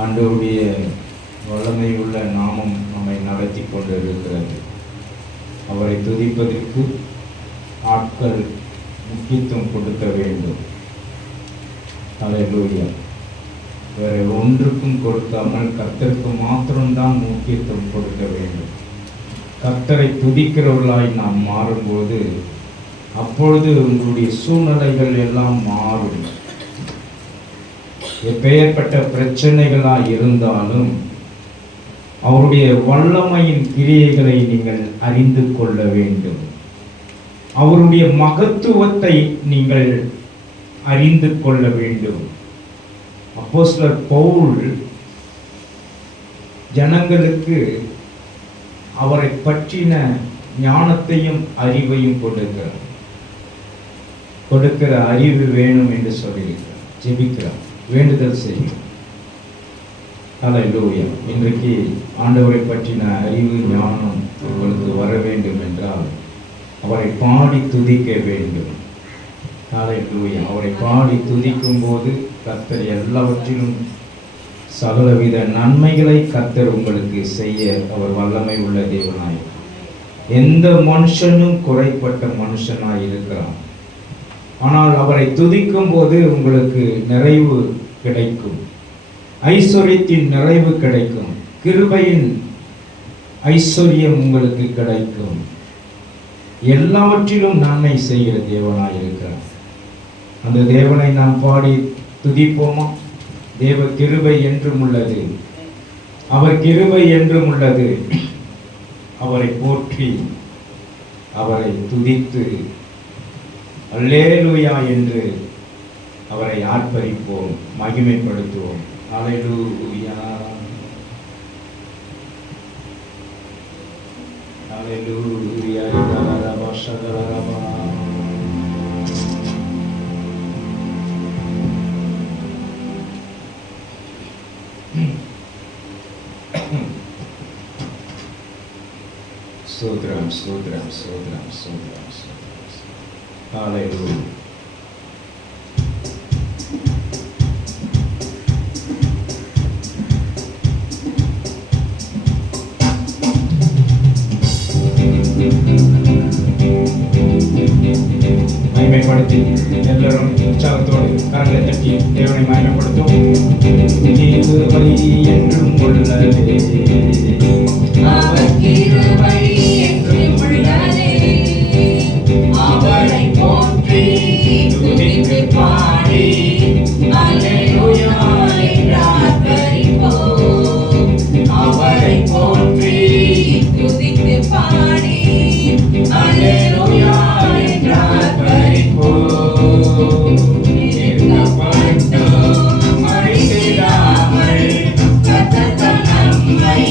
ஆண்டவருடைய வல்லமை உள்ள நாமம் நம்மை நடத்தி கொண்டு இருக்கிறது. அவரை துதிப்பதற்கு ஆட்கள் முக்கியத்துவம் கொடுக்க வேண்டும். அல்லேலூயா. வேற ஒன்றுக்கும் கொடுக்காமல் கர்த்தருக்கு மாத்திரம்தான் முக்கியத்துவம் கொடுக்க வேண்டும். கர்த்தரை துதிக்கிறவர்களாய் நாம் மாறும்போது அப்பொழுது உங்களுடைய சூழ்நிலைகள் எல்லாம் மாறும். எப்பேற்பட்ட பிரச்சனைகளாய் இருந்தாலும் அவருடைய வல்லமையின் கிரியைகளை நீங்கள் அறிந்து கொள்ள வேண்டும். அவருடைய மகத்துவத்தை நீங்கள் அறிந்து கொள்ள வேண்டும். அப்போஸ்தலர் பவுல் ஜனங்களுக்கு அவரை பற்றின ஞானத்தையும் அறிவையும் கொடுக்கிற அறிவு வேணும் என்று சொல்லியிருக்கிறார். ஜெபிக்கிறார், வேண்டுதல் செய்யும். அல்லேலூயா. இன்றைக்கு ஆண்டவரை பற்றின அறிவு ஞானம் உங்களுக்கு வர வேண்டும் என்றால் அவரை பாடி துதிக்க வேண்டும். அல்லேலூயா. அவரை பாடி துதிக்கும் போது கர்த்தர் எல்லாவற்றிலும் சகலவித நன்மைகளை கர்த்தர் உங்களுக்கு செய்ய அவர் வல்லமை உள்ள தேவனாய். எந்த மனுஷனும் குறைப்பட்ட மனுஷனாய் இருக்கிறான். ஆனால் அவரை துதிக்கும் போது உங்களுக்கு நிறைவு கிடைக்கும், ஐஸ்வர்யத்தின் நிறைவு கிடைக்கும், கிருபையின் ஐஸ்வர்யம் உங்களுக்கு கிடைக்கும். எல்லாவற்றிலும் நன்மை செய்கிற தேவனாய் இருக்கிறார். அந்த தேவனை நாம் பாடி துதிப்போமா? தேவ கிருபை என்றும் உள்ளது, அவர் கிருபை என்றும் உள்ளது. அவரை போற்றி அவரை துதித்து அல்லேலூயா என்று அவரை ஆர்ப்பரிப்போம், மகிமைப்படுத்துவோம். அல்லேலூயா, அல்லேலூயா. ஸ்தோத்திரம், ஸ்தோத்திரம், ஸ்தோத்திரம், ஸ்தோத்திரம், ஸ்தோத்திரம். ஹல்லேலூயா. மகிமைப்படுத்தி எல்லாரும் உற்சாகத்தோடு கரங்களை தட்டி தேவனை மகிமைப்படுத்தும். கிருபை என்றும் உள்ளதே, அவர் கிருபை என்றும் உள்ளதே, அவரை போற்றி துதித்து பாடி அல்லேலூயா என்று ஆர்ப்பரிப்போம். அவரை போற்றி துதித்து பாடி அல்லேலூயா என்று ஆர்ப்பரிப்போம். மழை செய்தாமல் கர்த்தர் நம்மை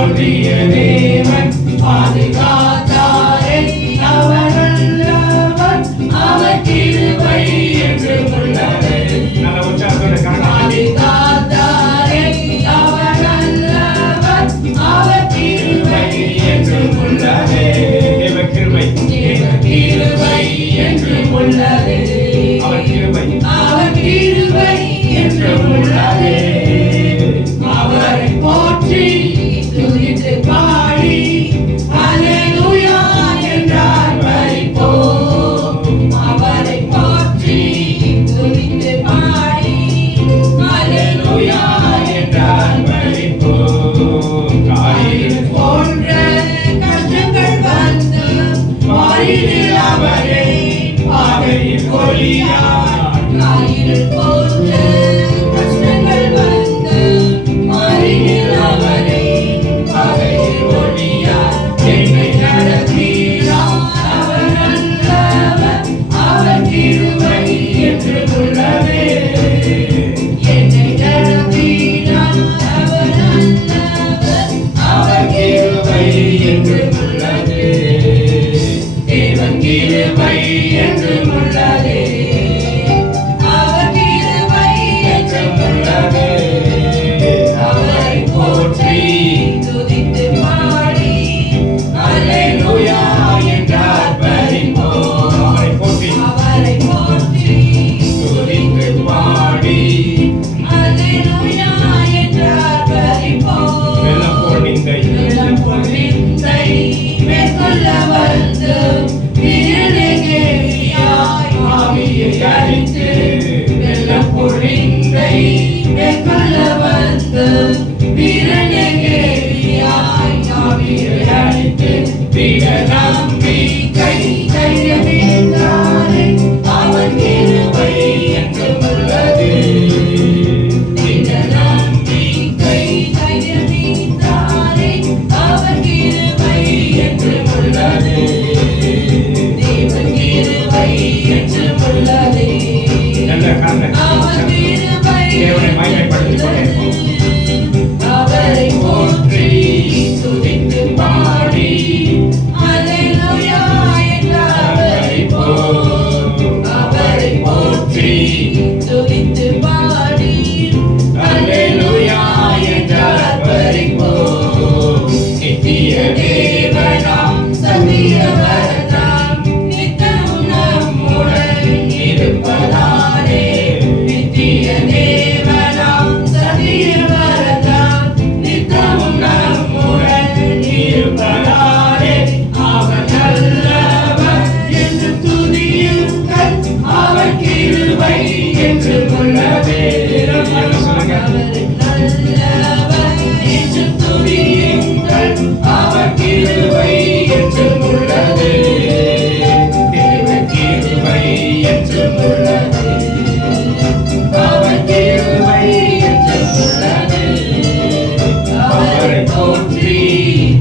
தோன்றிய தேவன் பாதுகாத்தாரே அவர் நல்லவர் அவர் கிருபை என்றும் உள்ளது. நல்ல உற்சாகத்தோட பாதுகாத்தாரே அவர் நல்லவர் அவர் கிருபை என்றும் உள்ளது. தேவ கிருபை என்றும் உள்ளது. அவர் கிருபை என்றும் உள்ளது. அவரை போற்றி துதித்து பாடி அல்லேலூயா என்றார் பரிபோம். அவரை போற்றி துதித்து பாடி அல்லேலூயா என்றார் பரிபோம். காரில் போன்ற கஷ்டங்கள் வந்து வாரில் அவரை பாதையில் ஒளியார். காரில் போன்ற கஷ்டங்கள் வந்து வாரில் அவரை பாதையில் ஒளியார். என்னை நடத்தினார் அவர் நல்லவர் அவர் கிருபை என்றும் உள்ளது. என்னை நடத்தினார் அவர் நல்லவர் அவர் கிருபை என்றும் உள்ளது. தேவன் கிருபை என்றும் உள்ளது. அவர் கிருபை என்றும் உள்ளது. அவரை போற்றி துதித்து பாடி அல்லேலூயா என்றார் பரிபோம். அவரை போற்றி துதித்து பாடி அல்லேலூயா என்றார் பரிபோம். வெள்ளம் போல் நிந்தை மேற்கொள்ள வந்து வீரனெகேயாய் ஆவியை அழித்து. வெள்ளம் பொழிந்தை மேற்கொள்ள வந்து வீரனெகேயாய் ஆவியை அழித்து. திட நம்பிக்கை தைரியமிருந்தாரே அவர் கிருபை என்றும் உள்ளது. திட நம்பிக்கை தைரியமிருந்தாரே அவர் கிருபை என்றும் உள்ளது. தேவன் கிருபை என்றும் உள்ளது. நல்ல காரணம் அவர் கிருபை தேவனை மகிமைப்படுத்திக் கொண்டிருப்போம். அவரை போற்றி துதித்து பாடி அல்லேலூயா என்றார் பரிபோம். அவரை போற்றி துதித்து பாடி அல்லேலூயா என்றார் பரிபோம். நித்திய தேவனாம் சத்தியவரதாம் நித்தமும் நம்முடன் இருப்பதாலே. நித்திய தேவனாம் சத்தியவரதாம் நித்தமும் நம்முடன் இருப்பதாலே. அவர் நல்லவர் என்று துதியுங்கள் அவர் கிருபை என்றும் உள்ளது. அவர் நல்லவர் என்று துதியுங்கள் அவர் கிருபை என்றும் உள்ளது. தேவன் கிருபை என்றும் உள்ளது. அவர் கிருபை என்றும் உள்ளது. அவரை போற்றி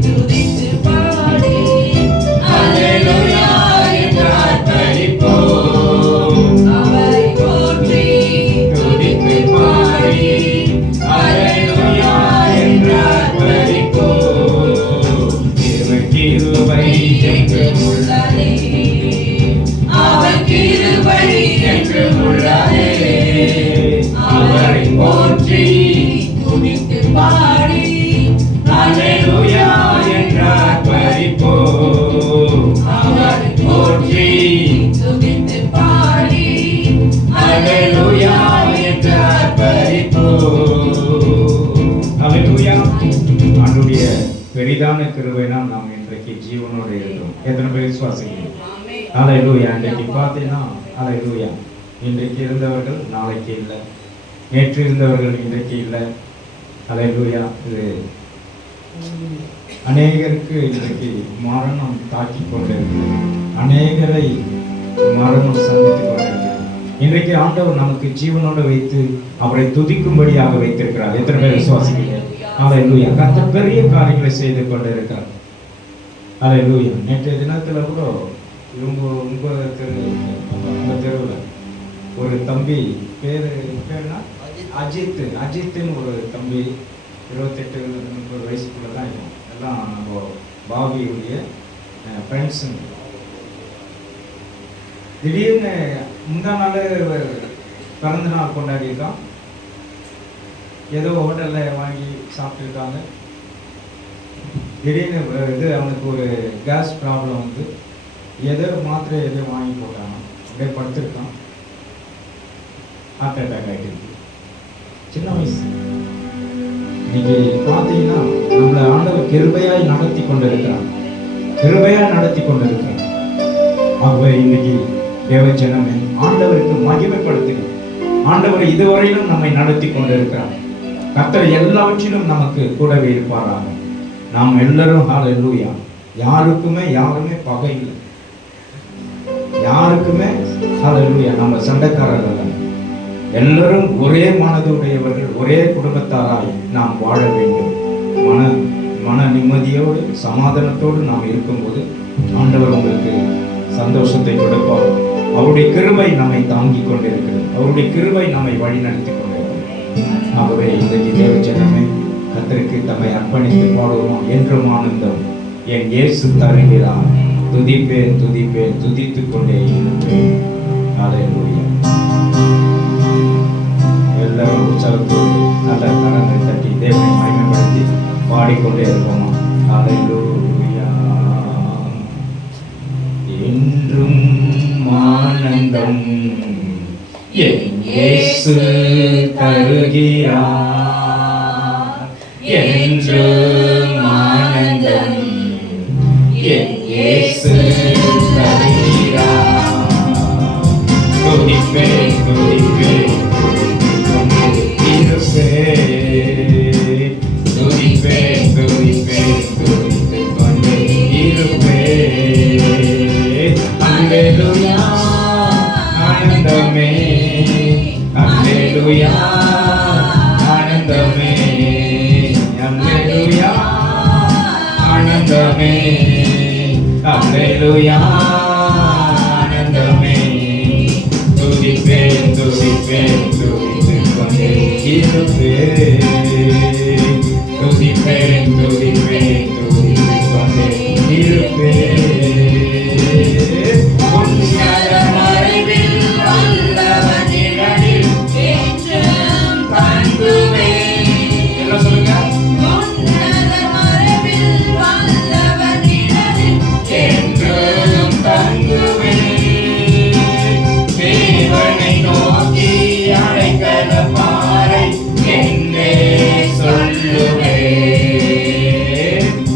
துதித்து பாடி அல்லேலூயா என்றார் பரிபோம். அவரை போற்றி துதித்து பாடி அல்லேலூயா என்றார் பரிபோம். தேவ கிருபை என்றும் உள்ளது. அவர் கிருபை என்றும் உள்ளது. அவரை போற்றி துதித்து பாடி அல்லேலூயா என்றார் பரிபோம். அவரை போற்றி துதித்து பாடி அல்லேலூயா என்றார் பரிபோம். அல்லேலூயா. ஆண்டவருடைய பெரிதான கிருபையினால் நாம் இன்றைக்கு ஜீவனோடு இருக்கிறோம். எத்தனை பேர் விசுவாசிக்கிறீங்க? அல்லேலூயா. இன்றைக்கு பார்த்தீங்கன்னா அல்லேலூயா, இன்றைக்கு இருந்தவர்கள் நாளைக்கு இல்லை, நேற்று இருந்தவர்கள் இன்றைக்கு இல்லை. அல்லேலூயா. இது அநேகருக்கு இன்றைக்கு மரணம் தாக்கி கொண்டிருக்கிறது. அநேகரை மரணம் சந்தித்துக் கொண்டிருக்கிறது. இன்றைக்கு ஆண்டவர் நமக்கு ஜீவனோடு வைத்து அவரை துதிக்கும்படியாக வைத்திருக்கிறார். எத்தனை பேர் விசுவாசிக்கிறீங்க? அல்லேலூயா. கர்த்தர் பெரிய காரியங்களை செய்து கொண்டிருக்கிறார். அல்லேலூயா. நேற்றைய தினத்துல கூட உங்க தெருவில் ஒரு தம்பி பேருனா அஜித்துன்னு ஒரு தம்பி 28 30 வயசுக்குள்ள தான் இருக்கும். எல்லாம் நம்ம பாபியுடைய ஃப்ரெண்ட்ஸுங்க. திடீர்னு முந்தா நாள் பிறந்த நாள் கொண்டாடியிருக்கான். ஏதோ ஹோட்டலில் வாங்கி சாப்பிட்டுருக்காங்க. திடீர்னு இது அவனுக்கு ஒரு கேஸ் ப்ராப்ளம் வந்து ஏதோ மாத்திரை எதோ வாங்கி போட்டாங்க. அப்படியே படுத்துருக்கான். ஹார்ட் அட்டாக் ஆகிட்டு. சின்ன வயசு. இன்னைக்கு பார்த்தீங்கன்னா நம்மளை ஆண்டவர் கிருபையாய் நடத்தி கொண்டிருக்கிறான். கிருபையாய் நடத்தி கொண்டிருக்கிறான். ஆகவே இன்னைக்கு தேவஜனமே ஆண்டவருக்கு மகிமைப்படுத்துங்க. ஆண்டவர் இதுவரையிலும் நம்மை நடத்தி கொண்டிருக்கிறார். கர்த்தர் எல்லாவற்றிலும் நமக்கு கூடவே இருப்பாராக. நாம் எல்லாரும் ஹல்லேலூயா. யாருமே பகை இல்லை. யாருக்குமே ஹல்லேலூயா. நம்ம சண்டைக்காரர்கள் அல்ல. எல்லாரும் ஒரே மனதுடையவர்கள், ஒரே குடும்பத்தாராய் நாம் வாழ வேண்டும். மன நிம்மதியோடு சமாதானத்தோடு நாம் இருக்கும்போது ஆண்டவர் உங்களுக்கு சந்தோஷத்தை கொடுப்பார். அவருடைய கிருபை நம்மை தாங்கி கொண்டிருக்கிறது. அவருடைய கிருபை நம்மை வழி நடத்தி கொண்டிருக்கிறது. ஆகவே இன்றைக்கு தேவஜனமே கர்த்தருக்கு தம்மை அர்ப்பணித்து பாடுவோம். என்றும் ஆனந்தம் என் இயேசு தருகிறார். துதிப்பேன் துதிப்பேன் துதித்துக் கொண்டே இருப்பேன். ஹல்லேலூயா. எல்லாரும் உற்சாகத்தோடு நல்ல கரங்களை தட்டி தேவனை மகிமைப்படுத்தி பாடிக்கொண்டே இருப்போமா. ஹல்லேலூயா. என்றும் ஆனந்தம் என் இயேசு தருகிறார். என்றும் ஆனந்தம் என் இயேசு தருகிறார். துதிப்பேன் துதிப்பேன் துதிப்பேன் துதிப்பேன் துதித்துக் கொண்டே இருப்பேன். அல்லேலூயா ஆனந்தமே. அல்லேலூயா ஆனந்தமே. அல்லேலூயா ஆனந்தமே. அல்லேலூயா ஆனந்தமே. துதிப்பேன் துதிப்பேன் துதித்துக் கொண்டே இருப்பேன். துதிப்பேன் துதிப்பேன் துதித்துக் கொண்டே இருப்பேன். உன்னத மறைவில் வல்லவர் நிழலில் என்றும் தங்குவேன். என்ன சொல்லுங்க? உன்னத மறைவில் வல்லவர் நிழலில் என்றும் தங்குவேன். தேவனை நோக்கி அடைக்கல பாறை என்றே சொல்லுவேன்.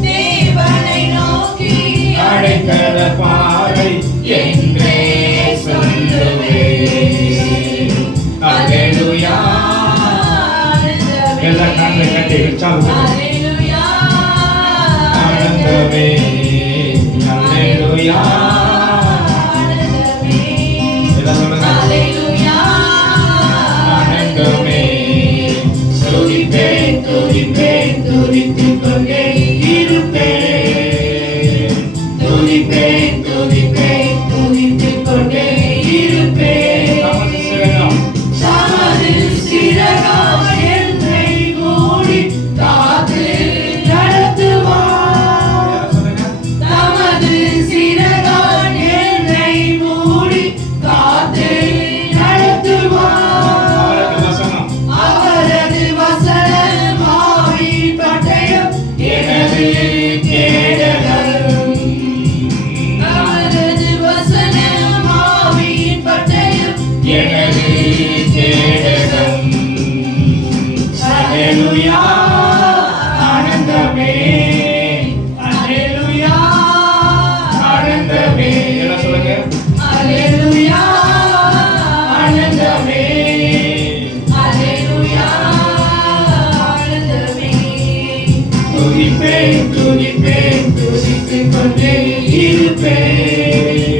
தேவனை நோக்கி அடைக்கல பாறை என்றே சொல்லுவேன். அல்லேலூயா. எல்லா கண்ணை கட்டி உற்சாகம். அல்லேலூயா ஆனந்தமே. அல்லேலூயா. ஆனந்தமே. எல்லாம் சொல்லுங்க. அல்லேலூயா ஆனந்தமே. துதிப்பேன் துதிப்பேன் துதித்துக் கொண்டே இருப்பேன். துதிப்பேன் துதிப்பேன் துதித்துக் கொண்டே இருப்பேன். தமது சிறகால் என்னை மூடி காத்து நடத்துவார். தமது சிறகால் என்னை மூடி காத்து நடத்துவார். அவரது வசனம் ஆவி பட்டயம் எனது கேடகம். அவரது வசனம் ஆவியின் பட்டயம் எனது கேடகம். அல்லேலூயா ஆனந்தமே. அல்லேலூயா ஆனந்தமே. எல்லாம் சொல்லுங்க. அல்லேலூயா ஆனந்தமே. அல்லேலூயா ஆனந்தமே. துதிப்பேன் துதிப்பேன் துதித்துக் கொண்டே இருப்பேன்.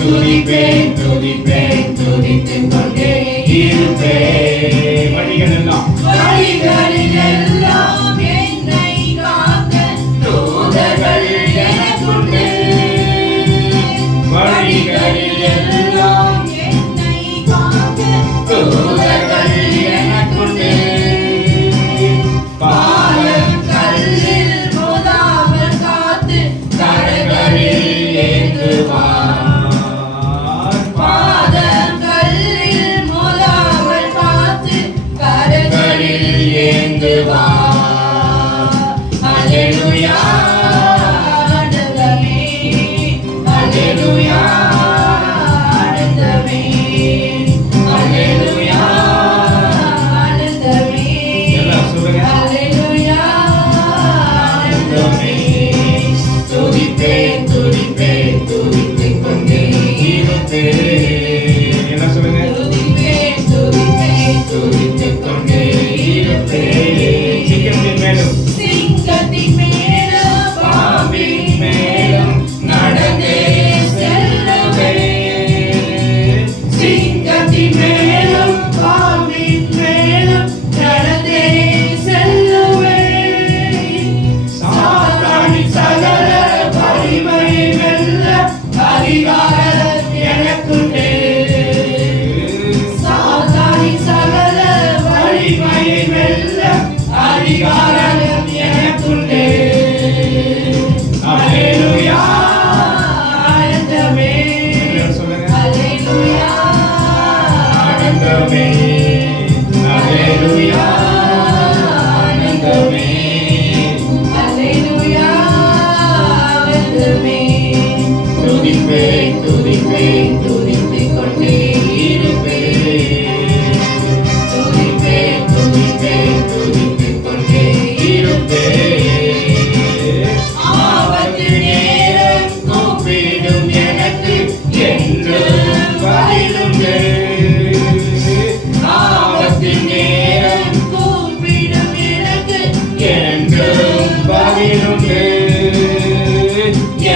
துதிப்பேன் துதிப்பேன் துதித்துக் கொண்டே இருப்பேன். வழிகள் எல்லாம் வழிகளில் எல்லாம் என்னை காக்க தூதர்கள் எனக்குண்டு. வழிகளில் எல்லாம் என்னை காக்க தூதர்கள் எனக்குண்டு. அல்லேலூயா ஆனந்தமே அல்லேலூயா ஆனந்தமே அல்லேலூயா ஆனந்தமே எல்லாம் சொல்லுங்க. அல்லேலூயா ஆனந்தமே துதிப்பேன் துதிப்பேன் துதித்துக் கொண்டே இருப்பேன் என்ன சொல்லுங்க? துதிப்பேன் துதிப்பேன் துதித்துக் கொண்டே இருப்பேன் சிங்கத்தின் மேலும் சிங்கத்தின் மேலும் பாம்பின் மேலும் நடந்தே செல்லுவேன் சிங்கத்தின் மேலும் பாம்பின் மேலும் நடந்தே செல்லுவேன் சாத்தானின் சகல வலிமையை வெல்ல அதிகாரம் எனக்குண்டே சாத்தானின் சகல வலிமையை வெல்ல அதிகாரம் எனக்குண்டே அல்லேலூயா ஆனந்தமே எல்லாம் சொல்லுங்க. அல்லேலூயா ஆனந்தமே அல்லேலூயா ஆனந்தமே அல்லேலூயா ஆனந்தமே துதிப்பேன் துதிப்பேன் துதித்துக் கொண்டே இருப்பேன் துதிப்பேன் துதிப்பேன் துதித்துக் கொண்டே இருப்பேன் ஆபத்து நேரம் கூப்பிடும் எனக்கு என்றும் பதிலுண்டு. ஆபத்து நேரம் கூப்பிடும் எனக்கு என்றும் பதிலுண்டு.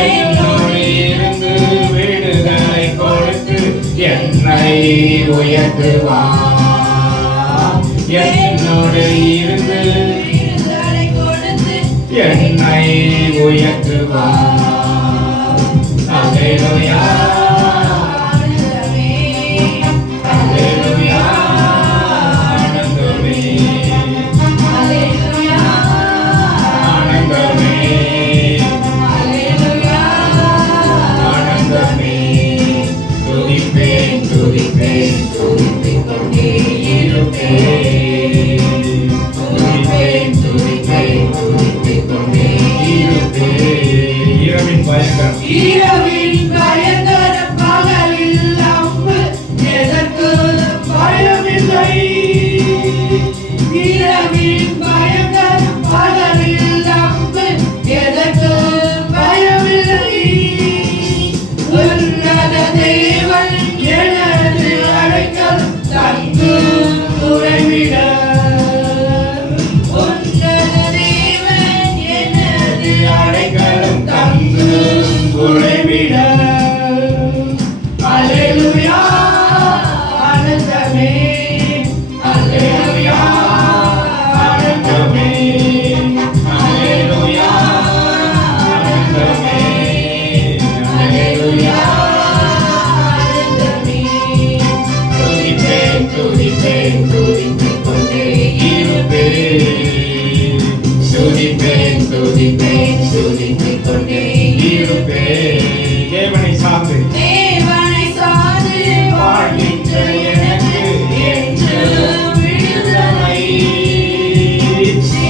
என்னோடு இருந்து விடுதலை கொடுத்து என்னை உயர்த்துவார். என்னோடு இருந்து விடுதலை கொடுத்து என்னை உயர்த்துவார். அல்லேலூயா ஆனந்தமே அல்லேலூயா ஆனந்தமே அல்லேலூயா ஆனந்தமே அல்லேலூயா ஆனந்தமே துதிப்பேன் துதிப்பேன் துதித்துக் கொண்டே இருப்பேன். துதிப்பேன் துதிப்பேன் துதித்துக் கொண்டே இருப்பேன். இரவின் பயங்கரம் இரவின் பயங்கர பகலில் அம்பு எதற்கு பயமில்லை இரவின் பயங்கர பகலில் அம்பு எதற்கு பயமில்லை உன்னத தேவன் எனது அடைக்கலம் தங்கும் உறைவிடம் உன்னத தேவன் எனது அடைக்கலம் தங்கும் உறைவிடம். அல்லேலூயா ஆனந்தமே அல்லேலூயா ஆனந்தமே அல்லேலூயா ஆனந்தமே அல்லேலூயா ஆனந்தமே துதிப்பேன் துதிப்பேன் துதித்துக் கொண்டே இருப்பேன். துதிப்பேன் துதிப்பேன் துதித்துக் கொண்டே இருப்பேன். தேவனை சார்ந்து தேவனை சார்ந்து வாழ்கின்ற எனக்கு என்று விடுதலை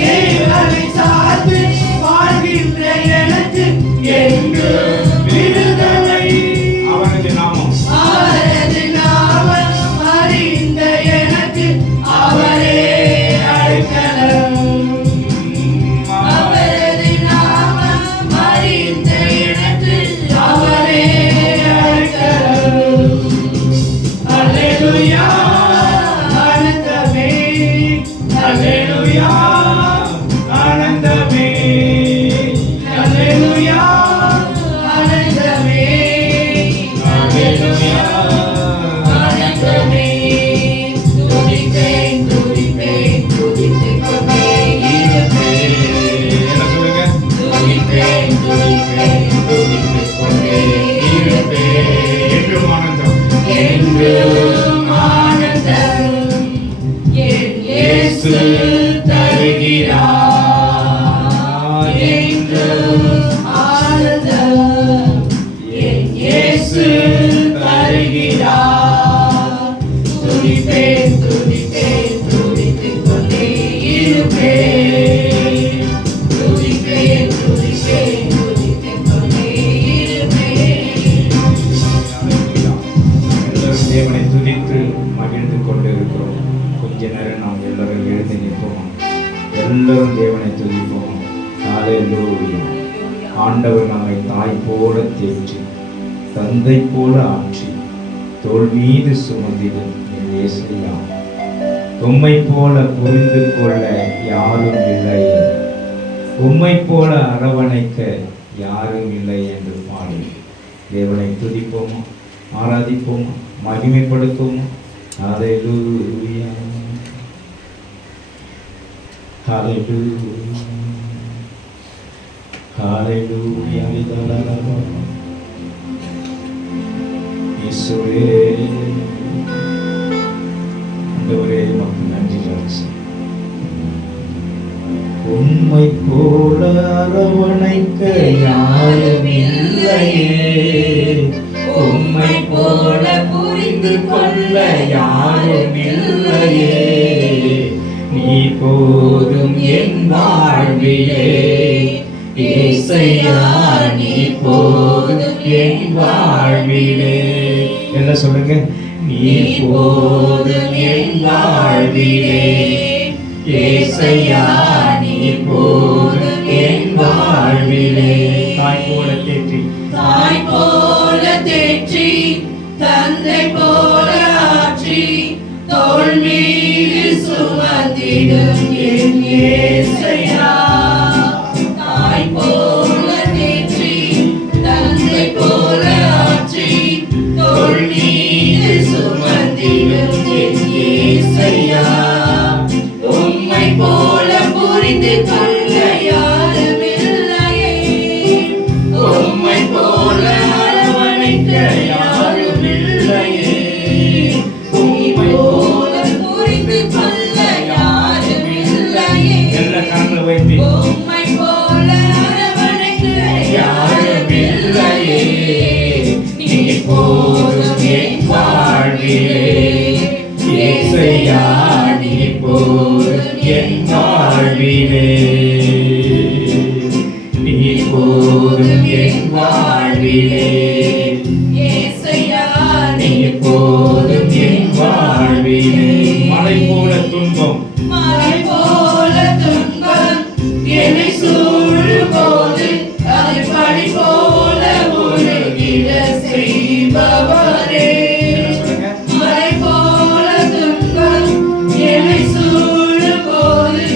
தேவனை சார்ந்து வாழ்கின்ற எனக்கு என்று விடுதலை அவனது நாமம் அவரது நாமம் அறிந்த எனக்கு அவரே அடைக்கலம் அவரது நாமம் அறிந்த எனக்கு அவரே ஹalleluya. ஆண்டவர் நம்மை தாய் போல தேற்றி தந்தை போல ஆற்றி தோள் மீது சுமந்திடும் என் இயேசையா, உம்மை போல புரிந்து கொள்ள யாரும் இல்லை, உம்மை போல அரவணைக்க யாரும் இல்லை என்று பாடி தேவனை துதிப்போமா, ஆராதிப்போமா, மகிமைப்படுத்துவோமா. ஹalleluya, ஹalleluya, ஹalleluya. இயேசுவே, ஆண்டவரே, உமக்கு நன்றி ராஜா. உம்மை போல அரவணைக்க யாரும் இல்லையே, உம்மை போல புரிந்து கொள்ள யாரும் இல்லையே, நீ போதும் என் வாழ்விலே இயேசையா, நீ போதும் என் வாழ்விலே. என்ன சொல்லுங்க? நீ போதும் என் வாழ்விலே இயேசையா, நீ போதும் என் வாழ்விலே. தாய் போல தேற்றி, தாய் போல தேற்றி தந்தை போல ஆற்றி தோள் மீது சுமந்திடும் என் இயேசையா. தாய் போல தேற்றி தந்தை போல ஆற்றி தோள் மீது சுமந்திடும் என் இயேசையா. உம்மை போல புரிந்து கொள்ள யாரும் இல்லையே, உம்மை போல அரவணைக்க யாரும் இல்லையே, உம்மை போல புரிந்து கொள்ள யாரும் இல்லையே. எல்லா கரங்களை வைத்து உம்மை போல அரவணைக்க யாரும் இல்லையே, நீ போதும் என் வாழ்விலே இயேசையா, நீ போதும் என் வாழ்விலே, நீ போதும் என் வாழ்விலே இயேசையா, நீ போதும் என் வாழ்விலே. மலை போல துன்பம், மலை போல துன்பம் என்னை சூழும் போது அதை பனி போல உருகிட செய்பவரே. மலை போல துன்பம் என்னை சூழும் போது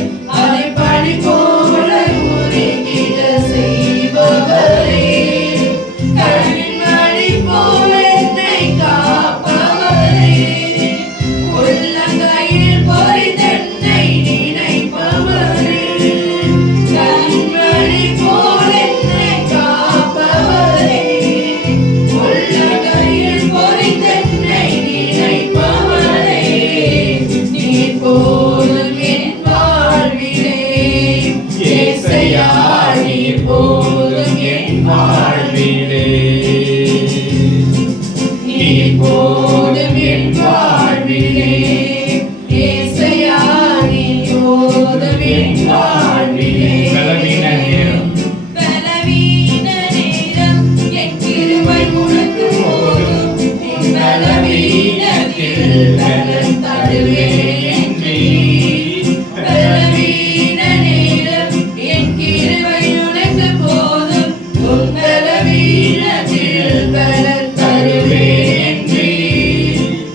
அதை பனி போல உருகிட செய்பவரே. கண்மணி போல என்னை காப்பவரே, உள்ளங்கையில் பொறித்தென்னை நினைப்பவரே. கண்மணி போல என்னை காப்பவரே, உள்ளங்கையில் பொறித்தென்னை நினைப்பவரே. நீ போதும் என் வாழ்விலே இயேசையா, நீ போதும் என் வாழ்விலே, நீ போதும் என் வாழ்விலே இயேசையா, நீ போதும் என் வாழ்விலே. பலவீன நேரம், பலவீன நேரம் என் கிருபை உனக்கு போதும், உன் பலவீனத்தில் பலன் தருவேன் என்றே. பலவீன நேரம் என் கிருபை உனக்கு போதும், உன் பலவீனத்தில் பலன் தருவேன் என்றே.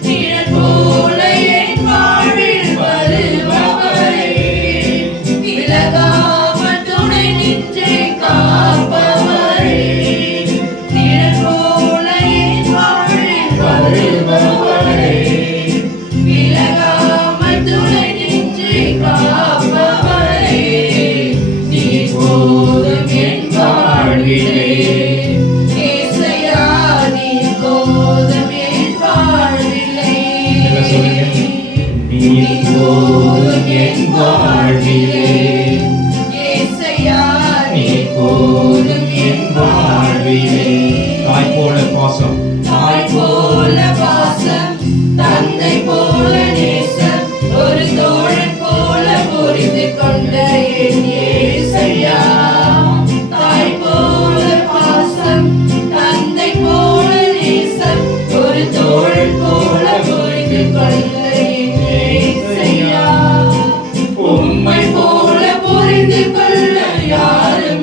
நிழல் போல என் வாழ்வில் வருபவரே, விலகாமல் துணை நின்றே காப்பவரே. நிழல் போல என் வாழ்வில் வருபவரே, விலகாமல் துணை நின்றே காப்பவரே. நீ போதும் என் வாழ்விலே இயேசையா, நீ போதும் என் வாழ்விலே. என்ன சொல்லுங்க? நீ போதும் என் வாழ்விலே இயேசையா, நீ போதும் என் வாழ்விலே. தாய் போல பாசம், தாய் போல பாசம் தந்தை போல நேசம் ஒரு தோழன் போல புரிந்து கொண்ட என் இயேசையா. தாய் போல பாசம் தந்தை போல நேசம் ஒரு தோழன் போல புரிந்து கொண்ட என் இயேசையா. உம்மை போல புரிந்து கொள்ள யாரும்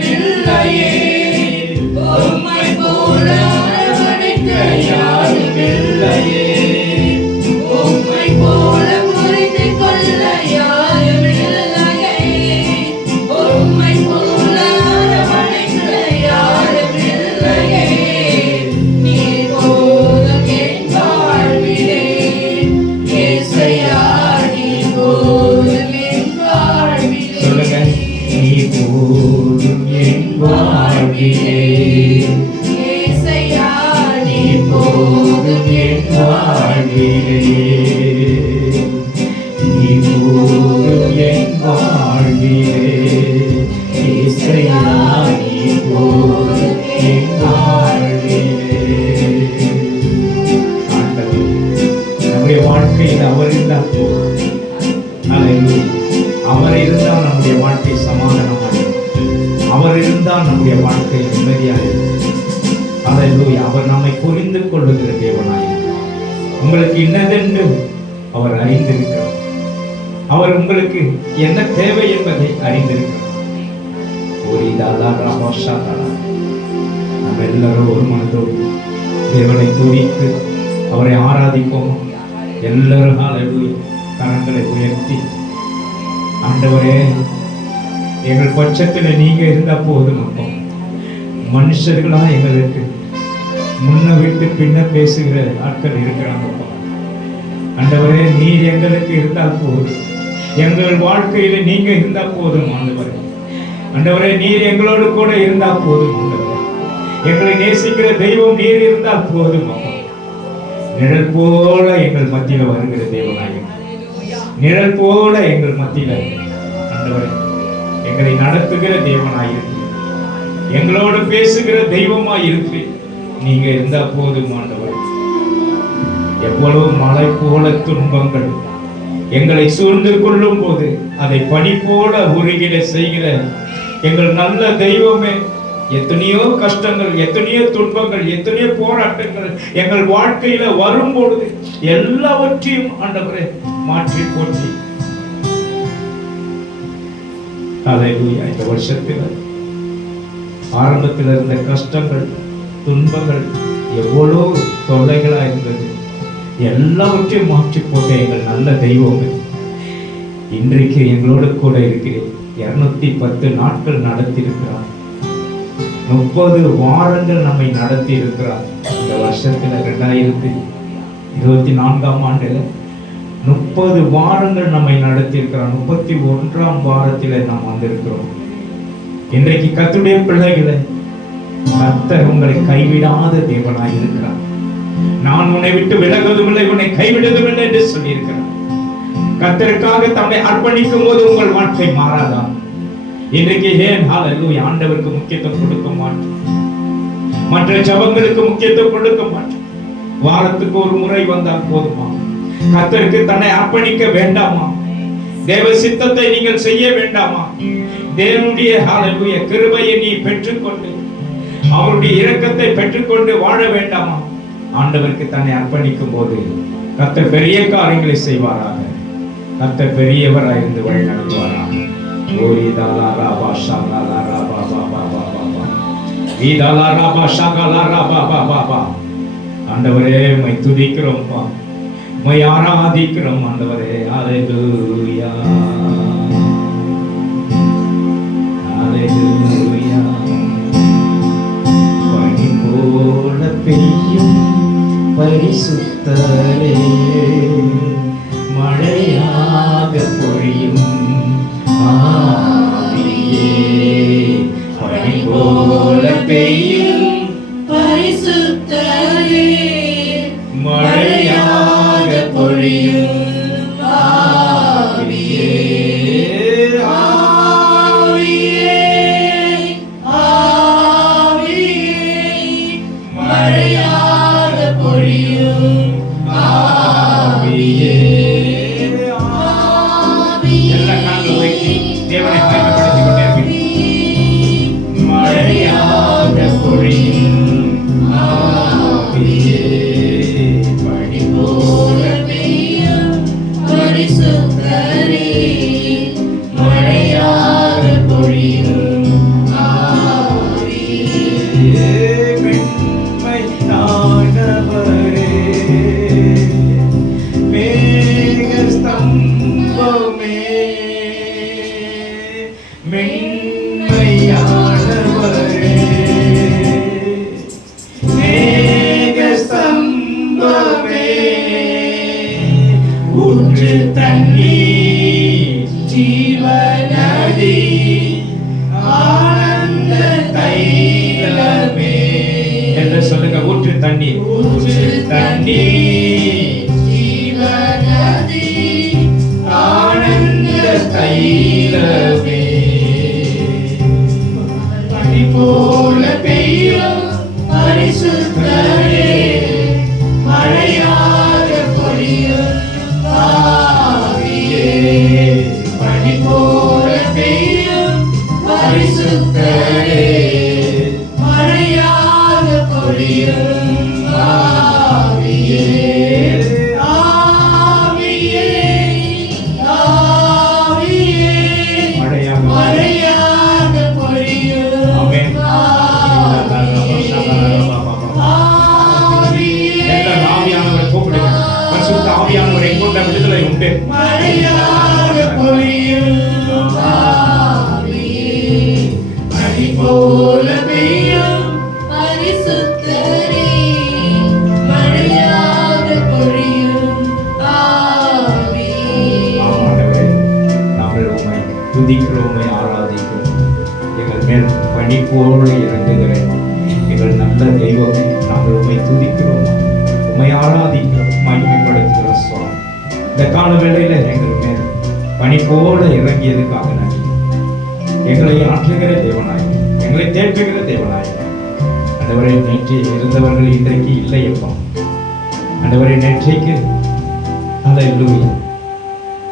அவர் இருந்தால் நம்முடைய வாழ்க்கை நிம்மதியாக இருக்கும். அல்லேலூயா. அவர் நம்மை புரிந்து கொள்ளுகிற தேவனாய் இருக்கிறார். உங்களுக்கு இன்னதென்று அவர் அறிந்திருக்கிறார். அவர் உங்களுக்கு என்ன தேவை என்பதை அறிந்திருக்கிறார். நம்ம எல்லாரும் ஒரு மனதோடு தேவனை துதித்து அவரை ஆராதிப்போம். எல்லாரும் அல்லேலூயா கரங்களை உயர்த்தி, ஆண்டவரே எங்கள் பட்சத்தில் நீங்க இருந்தா போதும். மனுஷர்களா எங்களுக்கு முன்ன விட்டு பின்ன பேசுகிற ஆட்கள் இருக்கிறாங்க. ஆண்டவரே நீர் எங்களுக்கு இருந்தால் போதும். எங்கள் வாழ்க்கையில நீங்க இருந்தா போதும் ஆண்டவரே. ஆண்டவரே நீர் எங்களோடு கூட இருந்தா போதும் ஆண்டவரே. எங்களை நேசிக்கிற தெய்வம் நீர் இருந்தால் போதும். நிழல் போல எங்கள் மத்தியில வருகிற தேவனாயும், நிழல் போல எங்கள் மத்தியில ஆண்டவரே எங்களை நடத்துகிற தேவனாயிருக்கு, எங்களோடு பேசுகிற தெய்வமாயிருக்கு. நீங்க இருந்தா போதும் ஆண்டவரே. எவ்வளவு மழை போல துன்பங்கள் எங்களை சூழ்ந்து கொள்ளும் போது அதை பனி போல உருகிட செய்கிற எங்கள் நல்ல தெய்வமே, எத்தனையோ கஷ்டங்கள், எத்தனையோ துன்பங்கள், எத்தனையோ போராட்டங்கள் எங்கள் வாழ்க்கையில வரும்பொழுது எல்லாவற்றையும் ஆண்டவரே மாற்றி போற்றி அல்லேலூயா. இந்த வருஷத்தில் ஆரம்பத்தில் இருந்த கஷ்டங்கள், துன்பங்கள், எவ்வளோ தொல்லைகளா இருந்தது, எல்லாவற்றையும் மாற்றி போட்ட எங்கள் நல்ல தெய்வமே, இன்றைக்கு எங்களோடு கூட இருக்கிறேன். 210 நாட்கள் நடத்தி இருக்கிறார். 30 வாரங்கள் நம்மை நடத்தி இருக்கிறார். இந்த வருஷத்துல 2024ஆம் ஆண்டுல 30 வாரங்கள் நம்மை நடத்தி இருக்கிறார். 31ஆம் வாரத்தில நாம் வந்திருக்கிறோம். இன்றைக்கு கர்த்தருடைய பிள்ளைகளை, கர்த்தர் உங்களை கைவிடாத தேவனாய் இருக்கிறார். நான் உன்னை விட்டு விலகுவதும் இல்லை, உன்னை கைவிடுவதும் இல்லை என்று சொல்லியிருக்கிறார். கர்த்தருக்காக தம்மை அர்ப்பணிக்கும் போது உங்கள் வாழ்க்கை மாறாதா? இன்றைக்கு ஏன் ஹல்லேலூயா ஆண்டவருக்கு முக்கியத்துவம் கொடுக்க மாட்டோம், மற்ற ஜபங்களுக்கு முக்கியத்துவம் கொடுக்க மாட்டோம். வாரத்துக்கு ஒரு முறை வந்தால் போதுமா? கர்த்தருக்கு தன்னை அர்ப்பணிக்க வேண்டாமா? தேவ சித்தத்தை நீங்கள் செய்ய வேண்டாமா? தேவனுடைய ஹல்லேலூயா கிருபையை நீ பெற்றுக்கொண்டு அவருடைய இரக்கத்தை பெற்றுக்கொண்டு வாழ வேண்டாமா? ஆண்டவருக்கு தன்னை அர்ப்பணிக்கும் போது கர்த்தர் பெரிய காரியங்களை செய்வாராக. கர்த்தர் பெரியவராய் இருந்து வழி நடத்துவாராக. ஆண்டவரே உம்மை துதிக்கிறோம்ப்பா, உம்மை ஆராதிக்கிறோம் ஆண்டவரே. அல்லேலூயா அல்லேலூயா. பனி போல பெய்யும் பரிசுத்தரே, மழையாக பொழியும் ஆவியே, பனி போல பெய்யும் பரிசுத்தரே, மழையாக பொழியும் ஆவியே, ஆவியே, ஆவியே, மழையாக பொழியும் ஆவியே, ஆவியே, எல்லா கண்களும் வைத்து தேவனை மகிமைப்படுத்திக் கொண்டிருக்கிறேன். மழையாக பொழியும் ஆவியே, பனி போல பெய்யும் பரிசுத்தரே, மழையாக பொழியும் ஆவியே, மென்மையானவரே, மேகஸ்தம்பமே, மென்மையானவரே, மேகஸ்தம்பமே, ஊற்று தண்ணீர் ஜீவநதி, ஆனந்த தைலமே என்று சொல்லுங்க. ஊற்று தண்ணீர், ஊற்று தண்ணீர் ஜீவநதி, ஆனந்த தைலமே, பனி போல பெய்யும் பரிசுத்தரே, மழையாக பொழியும் ஆவியே, பனி போல பெய்யும் பரிசுத்தரே, பனி போல பெய்யும் பரிசுத்தரே, மழையாக பொழியும் ஆவி. ஆமாண்டவரே, நாங்கள் உம்மை துதிக்கிறோம், உம்மை ஆராதிக்கிறோம். எங்கள் மேல் பனி போல இறங்குகிறேன் எங்கள் நல்ல தெய்வமே, நாங்கள் உம்மை துதிக்கிறோம், உம்மை ஆராதிக்கிறோம், மகிமைப்படுத்துகிறோம் சுவாமி. இந்த கால வேளையில எங்கள் மேல் பனி போல இறங்கியதுக்காக நன்றி. எங்களை ஆற்றுகிற தேவனாய், எங்களை தேற்றுகிற தேவனாய், ஆண்டவரே, நேற்று இருந்தவர்கள் இன்றைக்கு இல்லை அப்பா. ஆண்டவரே, நேற்றைக்கு அல்லேலூயா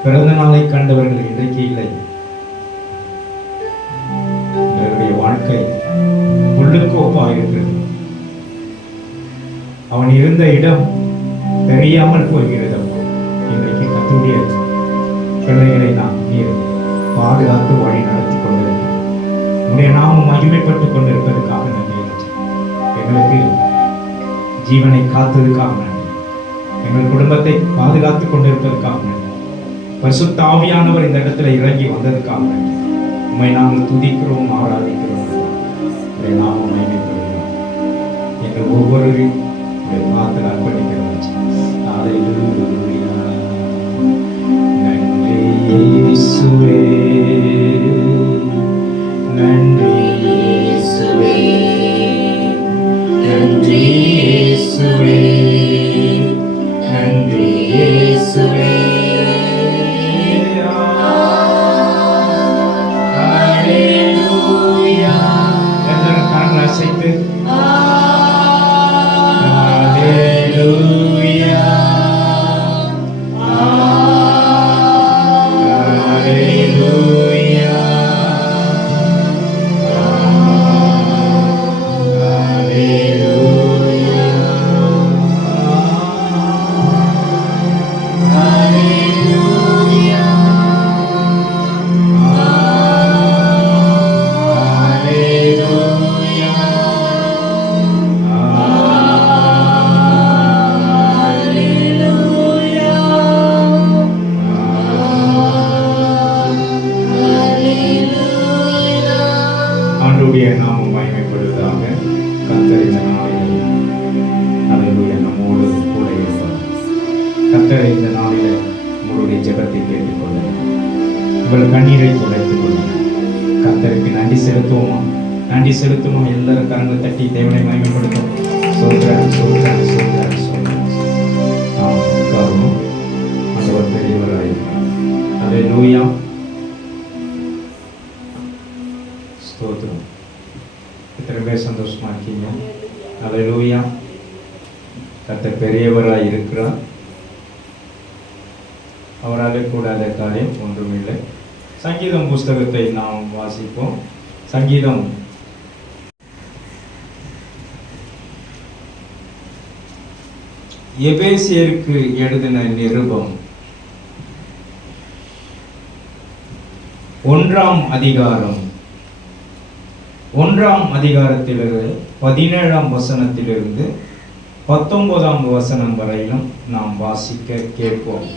பிறந்த நாளை கண்டவர்கள் இன்றைக்கு இல்லை. எங்களுடைய வாழ்க்கை உள்ளுக்கு ஒப்பாக இருக்கிறது. அவன் இருந்த இடம் தெரியாமல் போகிறது அப்பா. இன்றைக்கு கர்த்தருடைய பிள்ளைகளை நாம் நீர் பாதுகாத்து வழி நடத்தி கொண்டிருக்கிறோம். உன்னுடைய நாமம் மகிமைப்பட்டுக் கொண்டிருப்பதற்காக நன்றி. எங்களுக்கு ஜீவனை காத்ததுக்காக நன்றி. எங்கள் குடும்பத்தை பாதுகாத்துக் கொண்டிருப்பதற்காக நன்றி. பரிசுத்த ஆவியானவர் இந்த இடத்துல இறங்கி வந்ததுக்காக நன்றி. உம்மை நாங்கள் துதிக்கிறோம், ஆராதிக்கிறோம். உடைய நாமம் மகிமைப்படுகிறோம். எங்கள் ஒவ்வொருவரையும் உடைய பாதத்தில் அர்ப்பணிக்கிறோம். அல்லேலூயா. நன்றி இயேசுவே, நன்றி இயேசுவே, நன்றி இயேசுவே, நன்றி இயேசுவே. ஹல்லேலூயா. எல்லாரும் கரங்களை அசைத்து ஆண்டவருடைய நாமம் மகிமைப்படுவதாக. கர்த்தர் இந்த நாளில் அல்லேலூயா நம்மோடு கூட இருப்பார். கர்த்தர் இந்த நாளில் உங்களுடைய ஜெபத்தை கேட்டுக்கொள்ள, உங்கள் கண்ணீரை துடைத்துக் கொள்ள கர்த்தருக்கு நன்றி செலுத்துவோமா? நன்றி செலுத்துவோமா? எல்லாரும் கரங்களை தட்டி தேவனை மகிமைப்படுத்தும். சொல்றேன் சொல்றேன் சொல்றேன் சொல்றேன். நாம் உட்காருவோம். ஆண்டவர் பெரியவராயிருக்கிறார். அல்லேலூயா. ஸ்தோத்திரம். எத்தனை பேர் சந்தோஷமா இருக்கீங்க? அல்லேலூயா. கர்த்தர் பெரியவராய் இருக்கிறார். அவரால் கூடாத காரியம் ஒன்றுமில்லை. சங்கீதம் புஸ்தகத்தை நாம் வாசிப்போம். சங்கீதம் எபேசியருக்கு எழுதின நிருபம் 1ஆம் அதிகாரம் 1ஆம் அதிகாரத்திலிருந்து 17ஆம் வசனத்திலிருந்து 19ஆம் வசனம் வரையிலும் நாம் வாசிக்க கேட்போம்.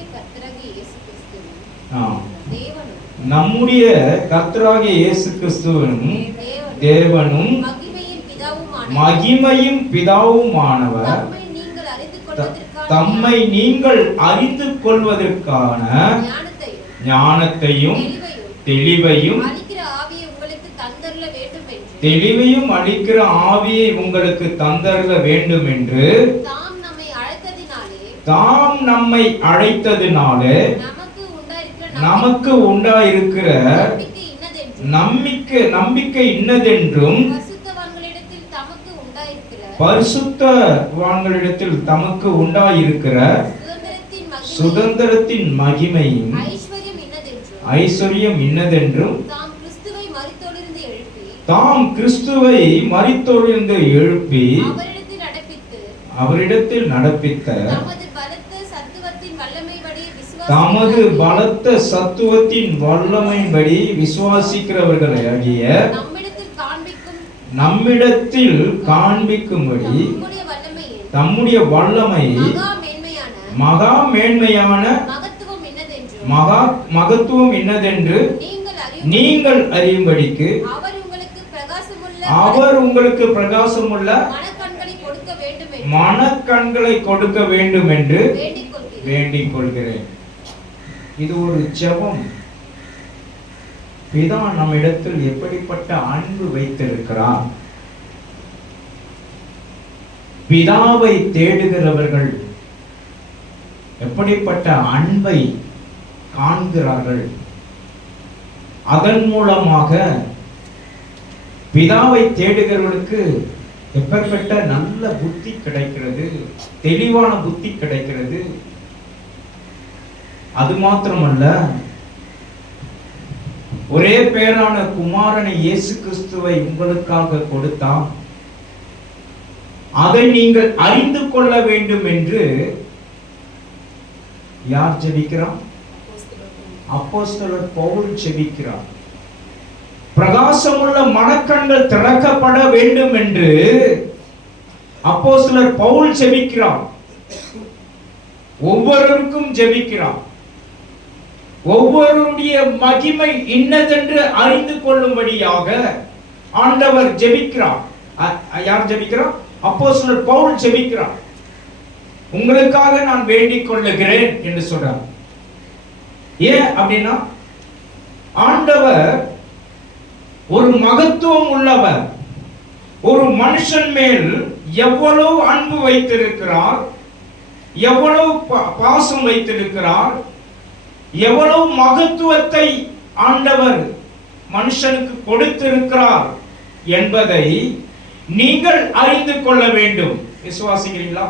நம்முடைய கர்த்தராகிய இயேசு கிறிஸ்துவும் தேவனும் மகிமையும் பிதாவுமானவர் தம்மை நீங்கள் அறிந்து கொள்வதற்கான ஞானத்தையும் தெளிவையும் அளிக்கிற ஆவியை உங்களுக்கு தந்தருள வேண்டும் என்று தாம் நம்மை அழைத்ததினாலே நமக்கு உண்டாயிருக்கிற நம்பிக்கை இன்னதென்றும் பரிசுத்தவான்களிடத்தில் தமக்கு உண்டாயிருக்கிற சுதந்திரத்தின் மகிமையும் ஐஸ்வர்யம் இன்னதென்றும் தாம் கிறிஸ்துவை மரித்தோரிலிருந்து எழுப்பி அவரிடத்தில் நடப்பித்த தமது பலத்த சத்துவத்தின் வல்லமைப்படி விசுவாசிக்கிறவர்களாகிய நம்மிடத்தில் காண்பிக்கும்படி தம்முடைய வல்லமை மகா மேன்மையான மகத்துவம் இன்னதென்று நீங்கள் அறியும்படிக்கு அவர் உங்களுக்கு பிரகாசமுள்ள மனக்கண்களை கொடுக்க வேண்டும் என்று வேண்டிக் கொள்கிறேன். இது ஒரு ஜெபம். பிதா நம்மிடத்தில் எப்படிப்பட்ட அன்பு வைத்திருக்கிறார். பிதாவை தேடுகிறவர்கள் எப்படிப்பட்ட அன்பை காண்கிறார்கள். அதன் மூலமாக பிதாவை தேடுகிறவர்களுக்கு எப்பேற்பட்ட நல்ல புத்தி கிடைக்கிறது, தெளிவான புத்தி கிடைக்கிறது. அது மாத்திரமல்ல, ஒரே பேரான குமாரனை இயேசு கிறிஸ்துவை உங்களுக்காக கொடுத்தார். அதை நீங்கள் அறிந்து கொள்ள வேண்டும் என்று யார் ஜெபிக்கிறார்? அப்போஸ்தலர் பவுல் ஜெபிக்கிறார். பிரகாசமுள்ள மனக்கண்கள் திறக்கப்பட வேண்டும் என்று அப்போஸ்தலர் பவுல் ஜெபிக்கிறார். ஒவ்வொருவருக்கும் ஜெபிக்கிறார். ஒவ்வொருடைய மகிமை இன்னதென்று அறிந்து கொள்ளும்படியாக ஆண்டவர் ஜெபிக்கிறார். யார் ஜெபிக்கிறார்? அப்போஸ்தலர் பவுல் ஜெபிக்கிறார். உங்களுக்காக நான் வேண்டிக் கொள்ளுகிறேன் என்று சொல்றார். ஏன் அப்படின்னா, ஆண்டவர் ஒரு மகத்துவம் உள்ளவர். ஒரு மனுஷன் மேல் எவ்வளவு அன்பு வைத்திருக்கிறார், எவ்வளவு பாசம் வைத்திருக்கிறார், எவ்வளவு மகத்துவத்தை ஆண்டவர் மனுஷனுக்கு கொடுத்திருக்கிறார் என்பதை நீங்கள் அறிந்து கொள்ள வேண்டும். விசுவாசிக்கிறீங்களா?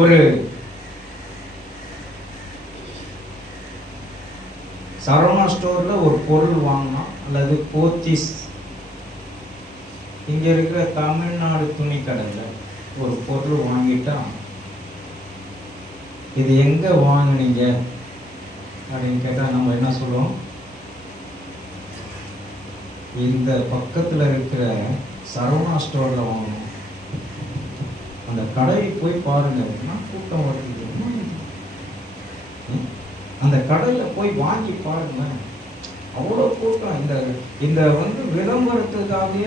ஒரு சரவணா ஸ்டோர்ல ஒரு பொருள் வாங்கினா, அல்லது போத்தீஸ் இங்க இருக்கிற தமிழ்நாடு துணி கடையில ஒரு பொருள் வாங்கிட்டா, இது எங்க வாங்கினீங்க அப்படின்னு கேட்டா நம்ம என்ன சொல்லுவோம்? இந்த பக்கத்துல இருக்கிற சரவணா ஸ்டோர்ல வாங்கணும். அந்த கடையை போய் பாருங்க, கூட்டம் வருது. அந்த கடையில போய் வாங்கி பாருங்க, அவ்வளோ கூட்டம். இந்த விளம்பரத்துக்காகவே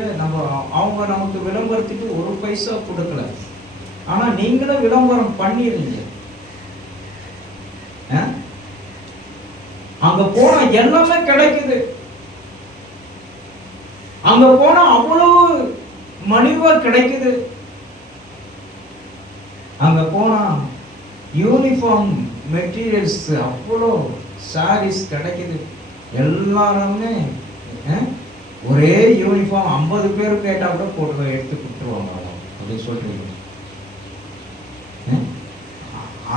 அவங்க நமக்கு விளம்பரத்துக்கு ஒரு பைசா கொடுக்கல, ஆனா நீங்களும் விளம்பரம் பண்ணிடுறீங்க. அங்க போனா எல்லாமே கிடைக்குது. அங்க போனா அவ்வளவு மலிவா கிடைக்குது. அங்க போனா யூனிஃபார்ம் மெட்டீரியல்ஸ், அவ்வளோ சாரீஸ் கிடைக்குது. எல்லாருமே ஒரே யூனிஃபார்ம் 50 பேர் கேட்டா கூட போட்டு எடுத்து கொடுத்துருவாங்க அப்படின்னு சொல்றீங்க.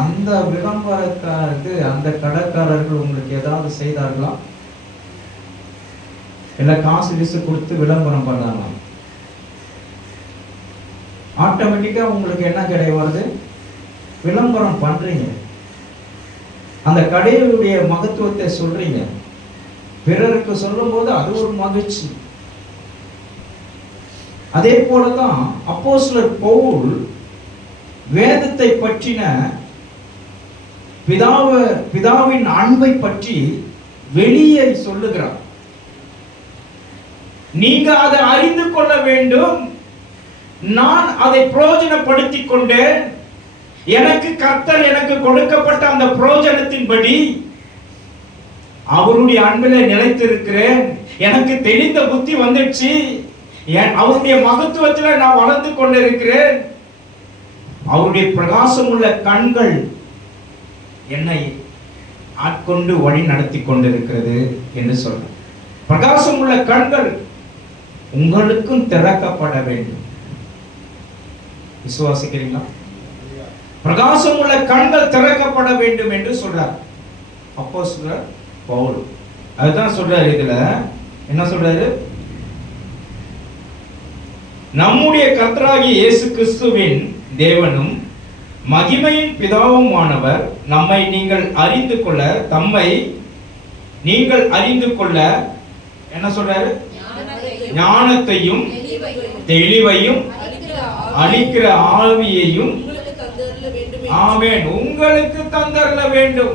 அந்த விளம்பரக்காரருக்கு அந்த கடைக்காரர்கள் உங்களுக்கு ஏதாவது செய்தார்களா? இல்ல காசு வீசு கொடுத்து விளம்பரம் பண்ணாங்களா? ஆட்டோமேட்டிக்கா உங்களுக்கு என்ன கிடை வருது? விளம்பரம் பண்றீங்க. அந்த கடையுடைய மகத்துவத்தை சொல்றீங்க. பிறருக்கு சொல்லும் போது அது ஒரு மகிழ்ச்சி. அதே போலதான் அப்போஸ்தலர் பவுல் வேதத்தை பற்றின பிதாவின் அன்பை பற்றி வெளியே சொல்லுகிறார். நீங்க அதை அறிந்து கொள்ள வேண்டும். நான் அதை பிரயோஜனப்படுத்திக் கொண்டேன். எனக்கு கர்த்தர் எனக்கு கொடுக்கப்பட்ட அந்த பிரயோஜனத்தின்படி அவருடைய அன்பிலே நிலைத்திருக்கிறேன். எனக்கு தெளிந்த புத்தி வந்துடுச்சு. அவருடைய மகத்துவத்தில் நான் வளர்ந்து கொண்டிருக்கிறேன். அவருடைய பிரகாசம் உள்ள கண்கள் என்னை ஆட்கொண்டு வழி நடத்தி கொண்டிருக்கிறது என்று சொல்ற. பிரகாசம் உள்ள கண்கள் உங்களுக்கும் திறக்கப்பட வேண்டும். விசுவாசிக்கிறீங்களா? பிரகாசம் உள்ள கண்கள் திறக்கப்பட வேண்டும் என்று சொல்றார் அப்போஸ்தலர் பவுல். அதுதான் சொல்றாரு. இதுல என்ன சொல்றாரு? நம்முடைய கர்த்தராகிய இயேசு கிறிஸ்துவின் தேவனும் மகிமையின் பிதாவுமானவர் நம்மை நீங்கள் அறிந்து கொள்ள, தம்மை நீங்கள் அறிந்து கொள்ள என்ன சொல்றாரு? ஞானத்தையும் தெளிவையும் அளிக்கிற ஆவியையும் ஆமென் உங்களுக்கு தந்தரல வேண்டும்.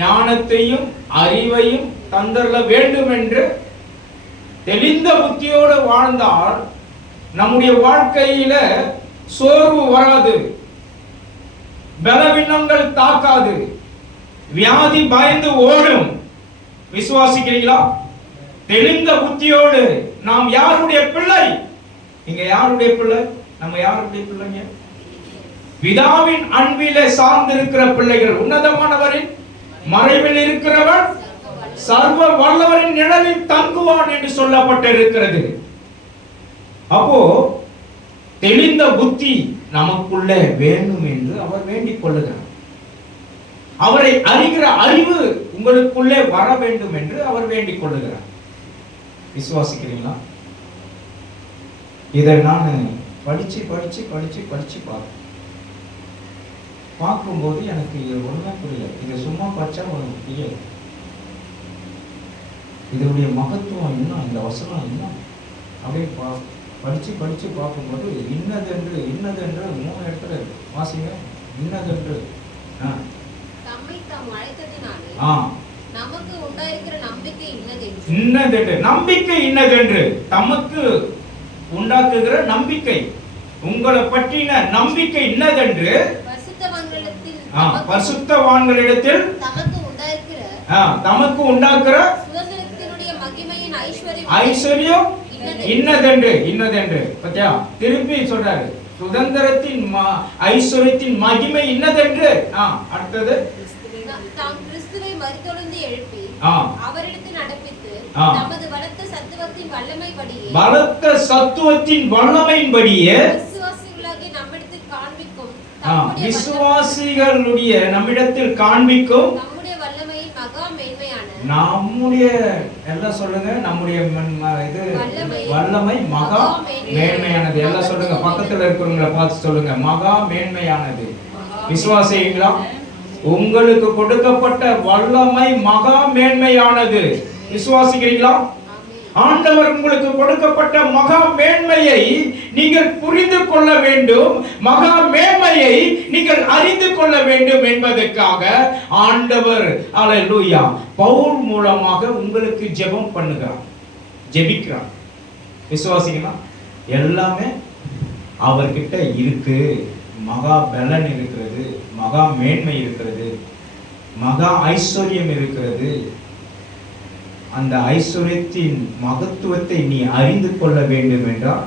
ஞானத்தையும் அறிவையும் தந்தரல வேண்டும் என்று தெளிந்த புத்தியோடு வாழ்ந்தால் நம்முடைய வாழ்க்கையில சோர்வு வராது, பலவீனங்கள் தாக்காது, வியாதி பயந்து ஓடும். விசுவாசிக்கிறீங்களா? தெளிந்த புத்தியோடு நாம் யாருடைய பிள்ளை? நீங்க யாருடைய பிள்ளை? நம்ம யாருடைய பிள்ளைங்க? பிதாவின் அன்பிலே சார்ந்திருக்கிற பிள்ளைகள். உன்னதமானவரின் மறைவில் இருக்கிறவர் சர்வ வல்லவரின் நிழலில் தங்குவான் என்று சொல்லப்பட்டிருக்கிறது. அப்போ தெளிந்த புத்தி நமக்குள்ள வேண்டும் என்று அவர் வேண்டிக் கொள்ளுகிறார். அவரை அறிகிற அறிவு உங்களுக்குள்ளே வர வேண்டும் என்று அவர் வேண்டிக் கொள்ளுகிறார். விசுவாசிக்கிறீங்களா? இதை நான் படிச்சு படிச்சு படிச்சு படிச்சு பார்க்கும்போது எனக்கு இது ஒண்ணுமே புரியல. இதை சும்மா படிச்சா ஒரு புரியல. இதனுடைய மகத்துவம் என்ன, இந்த வசனம் என்ன அப்படியே படிச்சு படிச்சு பார்க்கும்போது இன்னதென்று இன்னதென்று 3 இடத்துல வாசிங்க. இன்னதென்று நமக்கு உண்டாயிருக்கிற நம்பிக்கை இன்னதென்று, நம்பிக்கை இன்னதென்று, தமக்கு உண்டாக்குகிற நம்பிக்கை, உங்களை பற்றின நம்பிக்கை இன்னதென்று பரிசுத்தவான்களிடத்தில் தமக்கு உண்டாக்குற ஐஸ்வர்யம் இன்னதென்று. இன்னதென்று பத்தியா திருப்பி சொல்றாரு. சுதந்திரத்தின் ஐஸ்வர்யத்தின் மகிமை இன்னதென்று. அடுத்தது பலத்த சத்துவத்தின் வல்லமையின்படியே விசுவாசிகளுடைய நம்மிடத்தில் காண்பிக்கும் நம்முடைய எல்லாம் சொல்லுங்க, நம்முடைய இது வல்லமை மகா மேன்மையானது. எல்லாம் சொல்லுங்க, பக்கத்துல இருக்கிறவங்களை பார்த்து சொல்லுங்க, மகா மேன்மையானது. விசுவாசிங்களா? உங்களுக்கு கொடுக்கப்பட்ட வல்லமை மகா மேன்மையானது. விசுவாசிக்கிறீங்களா? ஆண்டவர் உங்களுக்கு கொடுக்கப்பட்ட மகா மேன்மையை நீங்கள் புரிந்து கொள்ள வேண்டும், மகா மேன்மையை நீங்கள் அறிந்து கொள்ள வேண்டும் என்பதற்காக ஆண்டவர் அல்லேலூயா பவுல் மூலமாக உங்களுக்கு ஜெபம் பண்ணுகிறார், ஜெபிக்கிறார். விசுவாசிங்களா? எல்லாமே அவர்கிட்ட இருக்கு. மகா பலன் இருக்கிறது, மகா மேன்மை இருக்கிறது, மகா ஐஸ்வர்யம் இருக்கிறது. அந்த ஐஸ்வர்யத்தின் மகத்துவத்தை நீ அறிந்து கொள்ள வேண்டும் என்றால்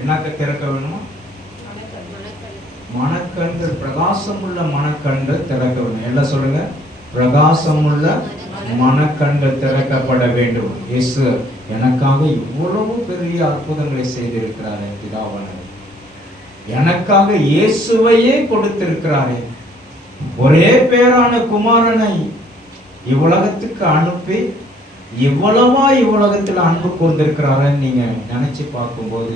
என்னக்க திறக்க வேணுமா? மனக்கண்கள், பிரகாசமுள்ள மனக்கண்கள் திறக்க வேணும். எல்லாம் சொல்லுங்க, பிரகாசமுள்ள மனக்கண்கள் திறக்கப்பட வேண்டும். இயேசு எனக்காக இவ்வளவு பெரிய அற்புதங்களை செய்திருக்கிறாரே பிதாவானவர், எனக்காக இயேசுவையே கொடுத்திருக்கிறாரே, ஒரே பேரான குமாரனை இவ்வுலகத்துக்கு அனுப்பி இவ்வளவா இவ்வுலகத்தில் அன்பு கூர்ந்திருக்கிறாரு. நீங்க நினைச்சு பார்க்கும்போது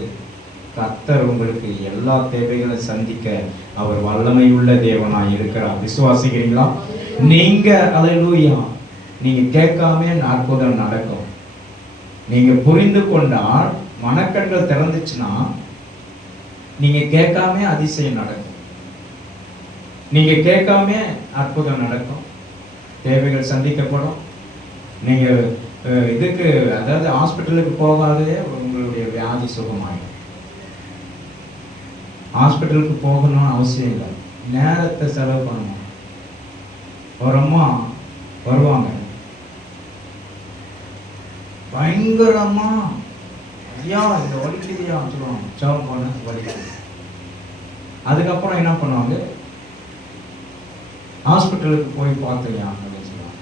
கர்த்தர் உங்களுக்கு எல்லா தேவைகளும் சந்திக்க அவர் வல்லமை உள்ள தேவனாய் இருக்கிறார். விசுவாசிக்கிறீங்களா? நீங்க அல்லேலூயா நீங்க கேட்காம அற்புதம் நடக்கும். நீங்க புரிந்து கொண்டால், மனக்கண்கள் திறந்துச்சுன்னா நீங்க கேட்காம அதிசயம் நடக்கும், நீங்க கேட்காம அற்புதம் நடக்கும், தேவைகள் சந்திக்கப்படும். நீங்க இதுக்கு அதாவது ஹாஸ்பிட்டலுக்கு போகாதே உங்களுடைய வியாதி சுகமாயிடும். ஹாஸ்பிட்டலுக்கு போகணும்னு அவசியம் இல்லை, நேரத்தை செலவு பண்ணணும். ஒரு அம்மா வருவாங்க, பயங்கரமா ஐயா இந்த வலிக்குதியா சொல்லுவாங்க, ஜெபம் பண்ண வலிக்குது. அதுக்கப்புறம் என்ன பண்ணுவாங்க, ஹாஸ்பிட்டலுக்கு போய் பார்த்துயா அப்படின்னு சொல்லுவாங்க.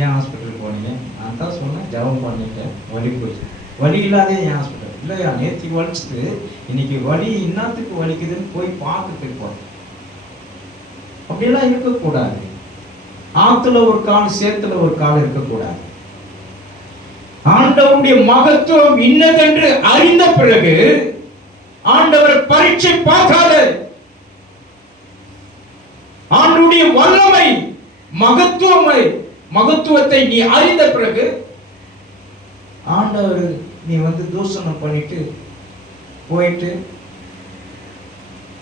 ஏன் ஹாஸ்பிட்டலுக்கு போனீங்க? நான் தான் சொன்னேன், ஜெபம் பண்ணிட்டேன், வலி போச்சு. வலி இல்லாதே ஏன் ஹாஸ்பிட்டல்? இல்லையா நேற்று வலிச்சுது, இன்னைக்கு வலி இன்னத்துக்கு வலிக்குதுன்னு போய் பார்த்துட்டு போறோம். அப்படியெல்லாம் இருக்கக்கூடாது. ஆத்துல ஒரு கால் சேத்துல ஒரு கால் இருக்கக்கூடாது. ஆண்டவருடைய மகத்துவம் இன்னதென்று அறிந்த பிறகு ஆண்டவர் பரீட்சை பார்க்காத, ஆண்டவருடைய வல்லமை மகத்துவத்தை நீ அறிந்த பிறகு ஆண்டவர் நீ தூஷணம் பண்ணிட்டு போயிட்டு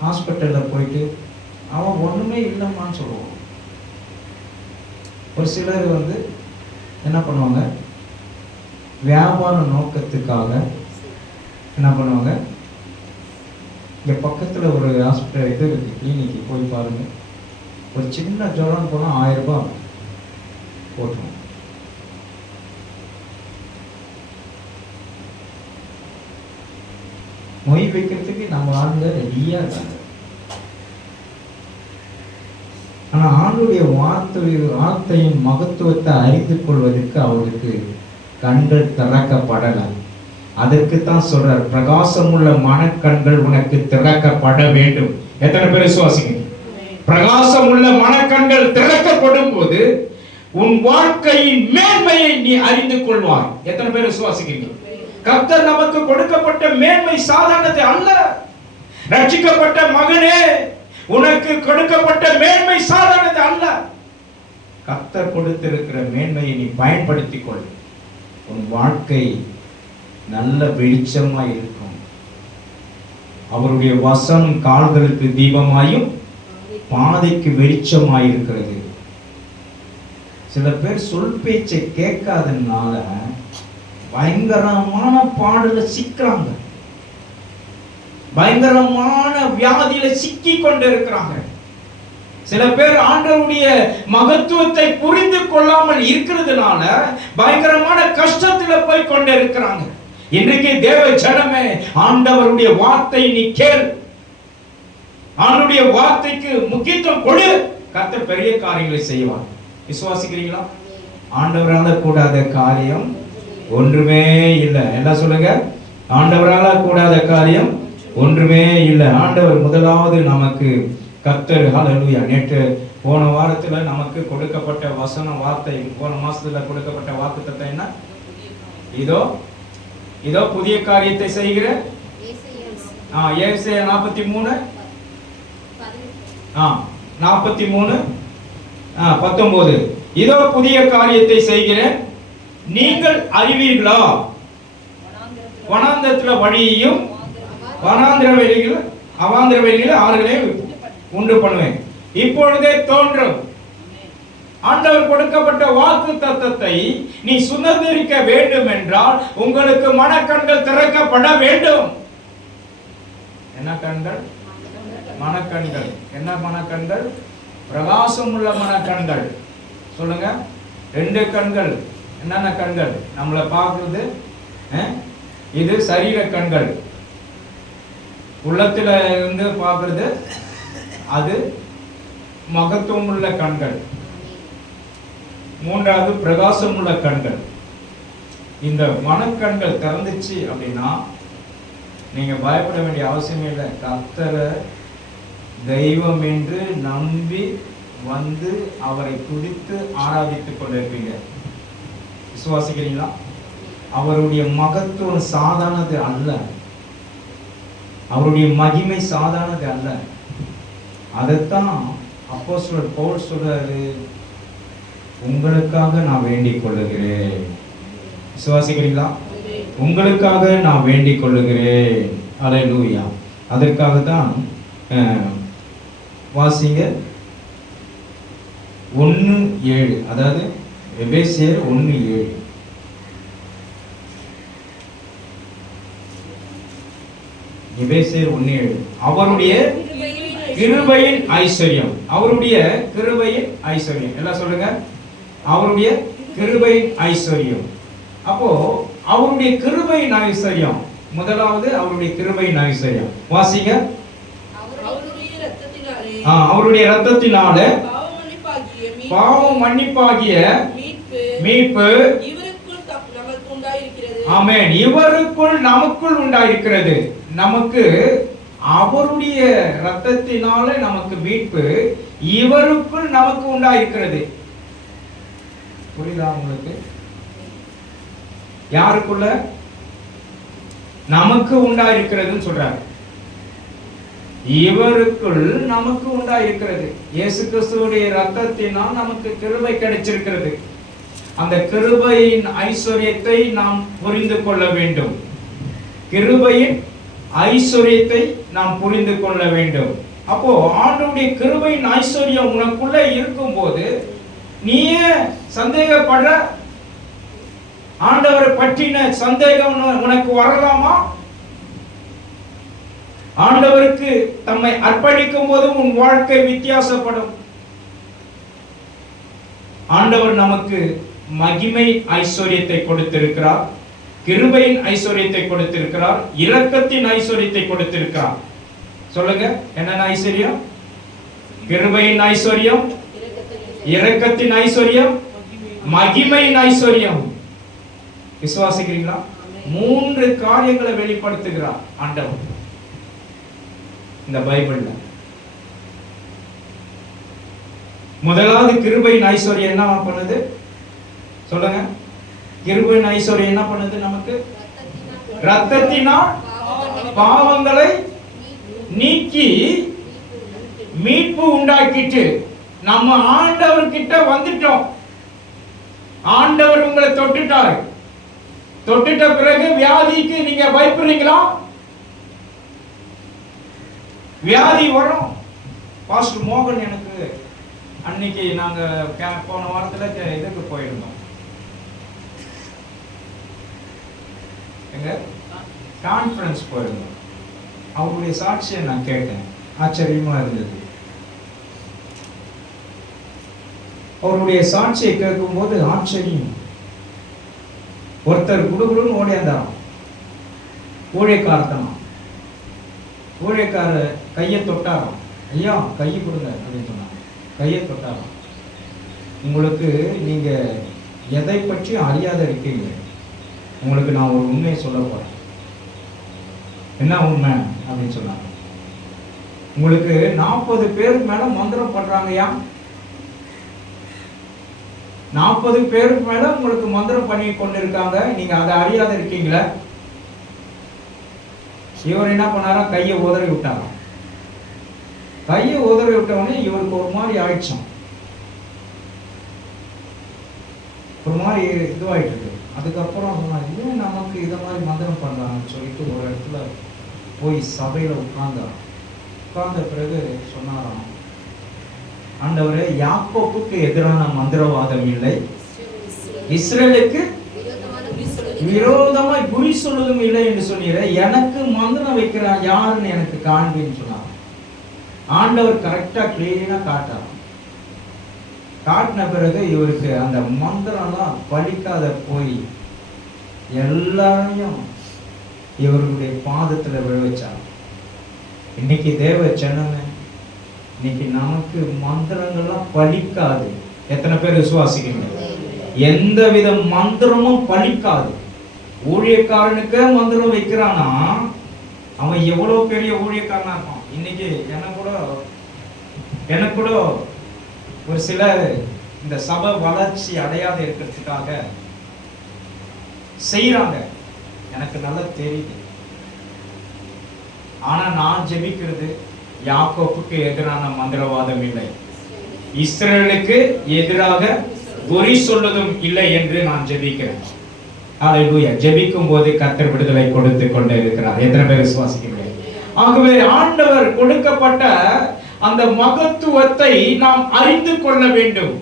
ஹாஸ்பிட்டல்ல போயிட்டு அவன் ஒண்ணுமே இல்லைம்மான்னு சொல்லுவான். ஒரு சிலர் என்ன பண்ணுவாங்க, வியாபார நோக்கத்துக்காக என்ன பண்ணுவாங்க, இங்கே பக்கத்தில் ஒரு ஹாஸ்பிட்டல் இது இருக்குது, கிளினிக்கு போய் பாருங்கள். ஒரு சின்ன ஜுரம் போனால் 1000 ரூபாய் போட்டுரும். மொய் வைக்கிறதுக்கு நம்ம ஆளுங்க ரெடியாக இருக்காங்க. ஆனால் ஆண்டுடைய வார்த்தையின் மகத்துவத்தை அறிந்து கொள்வதற்கு அவருக்கு கண்கள் திறக்கப்படலை. அதற்கு தான் சொல்றார், பிரகாசமுள்ள மனக்கண்கள் உனக்கு திறக்கப்பட வேண்டும். எத்தனை பேர் விசுவாசிங்க? பிரகாசமுள்ள மனக்கண்கள் திறக்கப்படும் போது உன் வாழ்க்கையின் மேன்மையை நீ அறிந்து கொள்வாய். எத்தனை பேர் விசுவாசிக்கிறீங்க? கர்த்தர் நமக்கு கொடுக்கப்பட்ட மேன்மை சாதாரணது அல்ல. ரட்சிக்கப்பட்ட மகனே, உனக்கு கொடுக்கப்பட்ட மேன்மை சாதாரணது அல்ல. கர்த்தர் கொடுத்திருக்கிற மேன்மையை நீ பயன்படுத்திக் கொள். உன் வாழ்க்கை நல்ல வெளிச்சமாய் இருக்கும். அவருடைய வசனம் கால்களுக்கு தீபமாயும் பாதைக்கு வெளிச்சமாய் இருக்கிறது. சில பேர் சொல் பேச்சை கேட்காதனால பயங்கரமான பாடல சிக்கிறாங்க, பயங்கரமான வியாதியில சிக்கி கொண்டு இருக்கிறாங்க. சில பேர் ஆண்டவருடைய மகத்துவத்தை புரிந்து கொள்ளாமல் இருக்கிறதுனால பயங்கரமான கஷ்டத்துல போய் கொண்டு இருக்கிறாங்க. இன்றைக்கு தேவ ஜனமே, ஆண்டவருடைய வார்த்தை நீ கேள், ஆண்டவருடைய வார்த்தைக்கு முக்கியத்துவம் கொடு. கர்த்தர் பெரிய காரியங்களை செய்வார். விசுவாசிக்கிறீங்களா? ஆண்டவரால கூடாத காரியம் ஒன்றுமே இல்லை. என்ன சொல்லுங்க? ஆண்டவரால கூடாத காரியம் ஒன்றுமே இல்லை. ஆண்டவர் முதலாவது நமக்கு கர்த்தர், ஹல்லேலூயா. நேற்று போன வாரத்துல நமக்கு கொடுக்கப்பட்ட வசன வார்த்தை, போன மாசத்துல கொடுக்கப்பட்ட வாக்குத்தத்தம் என்ன? இதோ இதோ புதிய காரியத்தை செய்கிற ஏசாயா 43:19. இதோ புதிய காரியத்தை செய்கிறேன், நீங்கள் அறிவீர்களா? வனாந்தரத்துல வழியையும் வனாந்திர வெளியில் அவாந்திர வெளியில் ஆறுகளையும் உண்டு பண்ணுவேன். இப்பொழுதே தோன்றும். ஆண்டவர் கொடுக்கப்பட்ட வாக்கு தத்தத்தை நீ சுதந்திரிக்க வேண்டும் என்றால் உங்களுக்கு மனக்கண்கள் திறக்கப்பட வேண்டும். என்ன கண்கள்? மனக்கண்கள். என்ன மனக்கண்கள்? பிரகாசம் உள்ள மனக்கண்கள். சொல்லுங்க. 2 கண்கள். என்னென்ன கண்கள்? நம்மளை பார்க்குறது, இது சரீர கண்கள். உள்ளத்துல இருந்து பார்க்கறது அது மகத்துவம் உள்ள கண்கள். 3வது பிரகாசம் உள்ள கண்கள். இந்த மனக்கண்கள் திறந்துச்சு அப்படின்னா நீங்க பயப்பட வேண்டிய அவசியமே இல்லை. கர்த்தரை தெய்வம் என்று நம்பி வந்து அவரை துதித்து ஆராதித்துக் கொண்டிருப்பீங்க. விசுவாசிக்கிறீங்களா? அவருடைய மகத்துவம் சாதாரணது அல்ல, அவருடைய மகிமை சாதாரணது அல்ல. அதைத்தான் அப்போஸ்தலர் பவுல் சொல்றாரு, உங்களுக்காக நான் வேண்டிக் கொள்ளுகிறேன். விசுவாசிக்கிறீங்களா? உங்களுக்காக நான் வேண்டிக் கொள்ளுகிறேன். அல்லேலூயா. அதற்காக தான் வாசிங்க 1:7, அதாவது எபேசியர் 1:7. எபேசியர் 1:7. அவருடைய கிருபையின் ஐஸ்வர்யம். அவருடைய கிருபையின் ஐஸ்வர்யம். எல்லாம் சொல்லுங்க. அவருடைய கிருபையின் ஐஸ்வர்யம். அப்போ அவருடைய கிருபையின் ஐஸ்வர்யம், முதலாவது அவருடைய கிருபையின் ஐஸ்வர்யம். வாசிங்க. அவருடைய இரத்தத்தினாலே பாவம் மன்னிப்பாகிய மீட்பு ஆமென் இவருக்குள் நமக்குள் உண்டாயிருக்கிறது. நமக்கு அவருடைய இரத்தத்தினாலே நமக்கு மீட்பு இவருக்குள் நமக்கு உண்டாயிருக்கிறது. புரியுதா உங்களுக்கு? யாருக்குள்ள? நமக்கு உண்டாயிருக்கிறதுன்னு சொல்றாங்க. இவருக்குள் நமக்கு உண்டாயிருக்கிறது. இயேசு கிறிஸ்துவுடைய இரத்தத்தினால் நமக்கு கிருபை கிடைச்சிருக்கிறது. அந்த கிருபையின் ஐஸ்வர்யத்தை நாம் புரிந்து கொள்ள வேண்டும். கிருபையின் ஐஸ்வர்யத்தை நாம் புரிந்து கொள்ள வேண்டும். அப்போ ஆண்டவருடைய கிருபையின் ஐஸ்வர்யம் உனக்குள்ள இருக்கும்போது நீயே சந்தேகப்படுற, ஆண்டவரை பற்றின சந்தேகம் உனக்கு வரலாமா? ஆண்டவருக்கு தம்மை அர்ப்பணிக்கும் போது உன் வாழ்க்கை வித்தியாசப்படும். ஆண்டவர் நமக்கு மகிமை ஐஸ்வர்யத்தை கொடுத்திருக்கிறார், கிருபையின் ஐஸ்வர்யத்தை கொடுத்திருக்கிறார், இரக்கத்தின் ஐஸ்வர்யத்தை கொடுத்திருக்கிறார். சொல்லுங்க, என்னென்ன ஐஸ்வர்யம்? கிருபையின் ஐஸ்வர்யம், இரக்கத்தின் ஐஸ்வர்யம், மகிமையின் ஐஸ்வர்யம். விசுவாசிக்கிறீங்களா? 3 காரியங்களை வெளிப்படுத்துகிறார் ஆண்டவர் இந்த பைபிள்ல. முதலாவது கிருபையின் ஐஸ்வர்யம் என்ன பண்ணுது? சொல்லுங்க, கிருபையின் ஐஸ்வர்யம் என்ன பண்ணுது? நமக்கு இரத்தத்தினால் பாவங்களை நீக்கி மீட்பு உண்டாக்கிட்டு நம்ம ஆண்டவர் கிட்ட வந்துட்டோம். ஆண்டவர் உங்களை தொட்டுட்டாரு. தொட்டுட்ட பிறகு வியாதிக்கு நீங்க பயப்படுறீங்களா? வியாதி வரும். பாஸ்டர் மோகன் எனக்கு அன்னைக்கு நாங்க போன வாரத்துல இதுக்கு போயிருந்தோம். எங்க கான்ஃபரன்ஸ் போயிருந்தோம். அவருடைய சாட்சியை நான் கேட்டேன். ஆச்சரியமா இருந்தது. அவருடைய சாட்சியை கேட்கும் போது ஆச்சரியம். ஒருத்தர் குடுகுடுன்னு ஓடியாந்தான். ஊழியக்காரத்தனம். ஊழியக்கார கையை தொட்டாராம். ஐயா கையை கொடுங்க அப்படின்னு சொன்னாங்க. கையை தொட்டாராம். உங்களுக்கு நீங்க எதை பற்றியும் அறியாத இருக்கீங்க. உங்களுக்கு நான் ஒரு உண்மையை சொல்ல போறேன். என்ன உண்மை அப்படின்னு சொன்னாங்க. உங்களுக்கு 40 பேருக்கு மேல மந்திரம் பண்றாங்கயா. 40 பேருக்கு மேல உங்களுக்கு மந்திரம் பண்ணி கொண்டிருக்காங்க. நீங்க அதை அறியாத இருக்கீங்களா? இவர் என்ன பண்ணாரா? கையை உதறி விட்டாராம். கையை உதறி விட்டவொடனே இவருக்கு ஒரு மாதிரி ஆயிடுச்சான். ஒரு மாதிரி இதுவாயிட்டு இருக்கு. அதுக்கப்புறம் சொன்னார், ஏன் நமக்கு இதை மாதிரி மந்திரம் பண்றாங்கன்னு சொல்லிட்டு ஒரு இடத்துல போய் சபையில உட்கார்ந்தார். உட்கார்ந்த பிறகு சொன்னாராம், ஆண்டவரே, யாக்கோபுக்கு எதிரான மந்திரவாதம் இல்லை, இஸ்ரேலுக்கு விரோதமாய் குறி சொல்வதும் இல்லை என்று சொன்னீர. எனக்கு மந்திரம் வைக்கிறான் யாருன்னு எனக்கு காண்பின்னு சொன்னார். ஆண்டவர் கரெக்டா கிளீனா காட்டார். காட்டின பிறகு இவருக்கு அந்த மந்திரம்லாம் பலிக்காத போய் எல்லாரையும் இவருடைய பாதத்துல விழ வச்சார். இன்னைக்கு தேவ ஜனமே, இன்னைக்கு நமக்கு மந்திரங்கள்லாம் பலிக்காது. எத்தனை பேர் விசுவாசிக்கிறீங்க? எந்த வித மந்திரமும் பலிக்காது. ஊழியக்காரனுக்கு மந்திரம் வைக்கிறானா அவன் எவ்வளவு பெரிய ஊழியக்காரனா இருப்பான். இன்னைக்கு எனக்கு கூட ஒரு சிலர் இந்த சபை வளர்ச்சி அடையாத இருக்கிறதுக்காக செய்யறாங்க. எனக்கு நல்லா தெரியுது. ஆனா நான் ஜெபிக்கிறது, யாக்கோபுக்கு எதிரான மந்திரவாதம் இல்லை, இஸ்ரேலுக்கு எதிராக குறி சொல்வதும் இல்லை என்று நான் ஜெபிக்கிறேன். ஹல்லேலூயா. ஜெபிக்கும் போது கர்த்தர் விடுதலை கொடுத்து கொண்டே இருக்கிறார். எத்தனை பேர் விசுவாசிக்கிறீங்க? ஆகவே ஆண்டவர் கொடுக்கப்பட்ட அந்த மகத்துவத்தை நாம் அறிந்து கொள்ள வேண்டும்.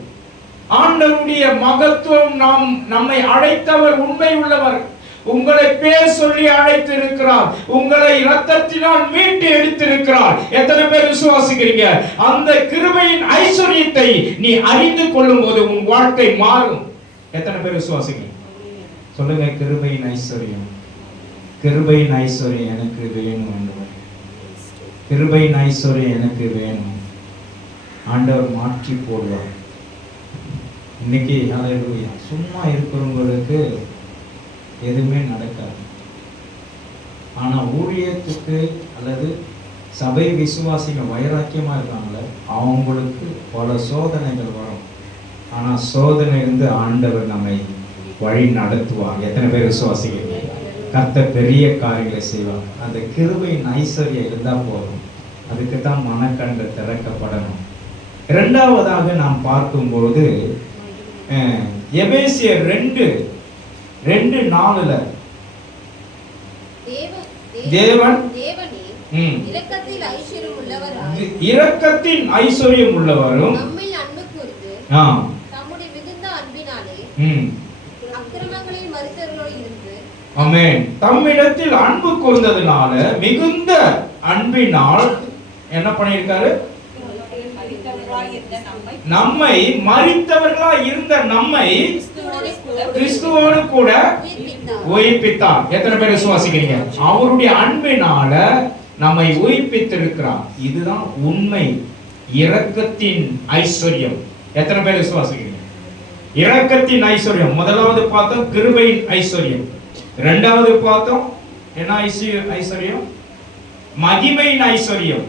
ஆண்டவருடைய மகத்துவம், நம்மை அழைத்தவர் உண்மை உள்ளவர். உங்களை பேர் சொல்லி அழைத்திருக்கிறார். உங்களை இரத்தத்தினால் மீட்டு எடுத்திருக்கிறார். எத்தனை பேர் விசுவாசிக்கிறீங்க? அந்த கிருபையின் ஐஸ்வர்யத்தை நீ அறிந்து கொள்ளும் போது உன் வாழ்க்கை மாறும். எத்தனை பேர் விசுவாசிக்கிறீங்க? சொல்லுங்க, கிருபையின் ஐஸ்வர்யம். கிருபையின் ஐஸ்வர்யம் எனக்கு வேணும். கிருபையின் ஐஸ்வர்யம் எனக்கு வேணும். ஆண்டவர் மாற்றி போடுவார். இன்னைக்கு ஹல்லேலூயா, சும்மா இருக்கிறவங்களுக்கு எதுவுமே நடக்காது. ஆனா ஊழியத்துக்கு அல்லது சபை விசுவாசிகள் வைராக்கியமா இருக்காங்களே, அவங்களுக்கு பல சோதனைகள் வரும். ஆனா சோதனை இருந்து ஆண்டவர் நம்மை வழி நடத்துவார். எத்தனை பேர் விசுவாசிக்கிறீங்க? கர்த்தர் பெரிய காரியங்களை செய்வார். அந்த கிருபையின் ஐஸ்வர்யம் இருந்தா போதும். அதுக்கு தான் மனக்கண்டு திறக்கப்படணும். இரண்டாவதாக நாம் பார்க்கும்போது எபேசியர் 2:4 தேவன் இரக்கத்தின் ஐஸ்வர்யம் உள்ளவரும் அக்கிரமங்களை ஆமென். தம்மிடத்தில் அன்பு கூர்ந்ததுனால மிகுந்த அன்பினால் என்ன பண்ணியிருக்காரு? நம்மை மரித்தவர்களாய் இருந்த நம்மை கிறிஸ்துவோடு கூட உயிர்ப்பித்தார். எத்தனை பேர் விசுவாசிக்கிறீங்க? அவருடைய அன்பினால நம்மை உயிர்ப்பித்திருக்கிறார். இதுதான் உண்மை இரக்கத்தின் ஐஸ்வர்யம். எத்தனை பேர் விசுவாசிக்கிறீங்க? இரக்கத்தின் ஐஸ்வர்யம். முதலாவது பார்த்தோம் கிருபையின் ஐஸ்வர்யம். இரண்டாவது பார்த்தோம் என்ன ஐஸ்வர்யம்? மகிமையின் ஐஸ்வர்யம்.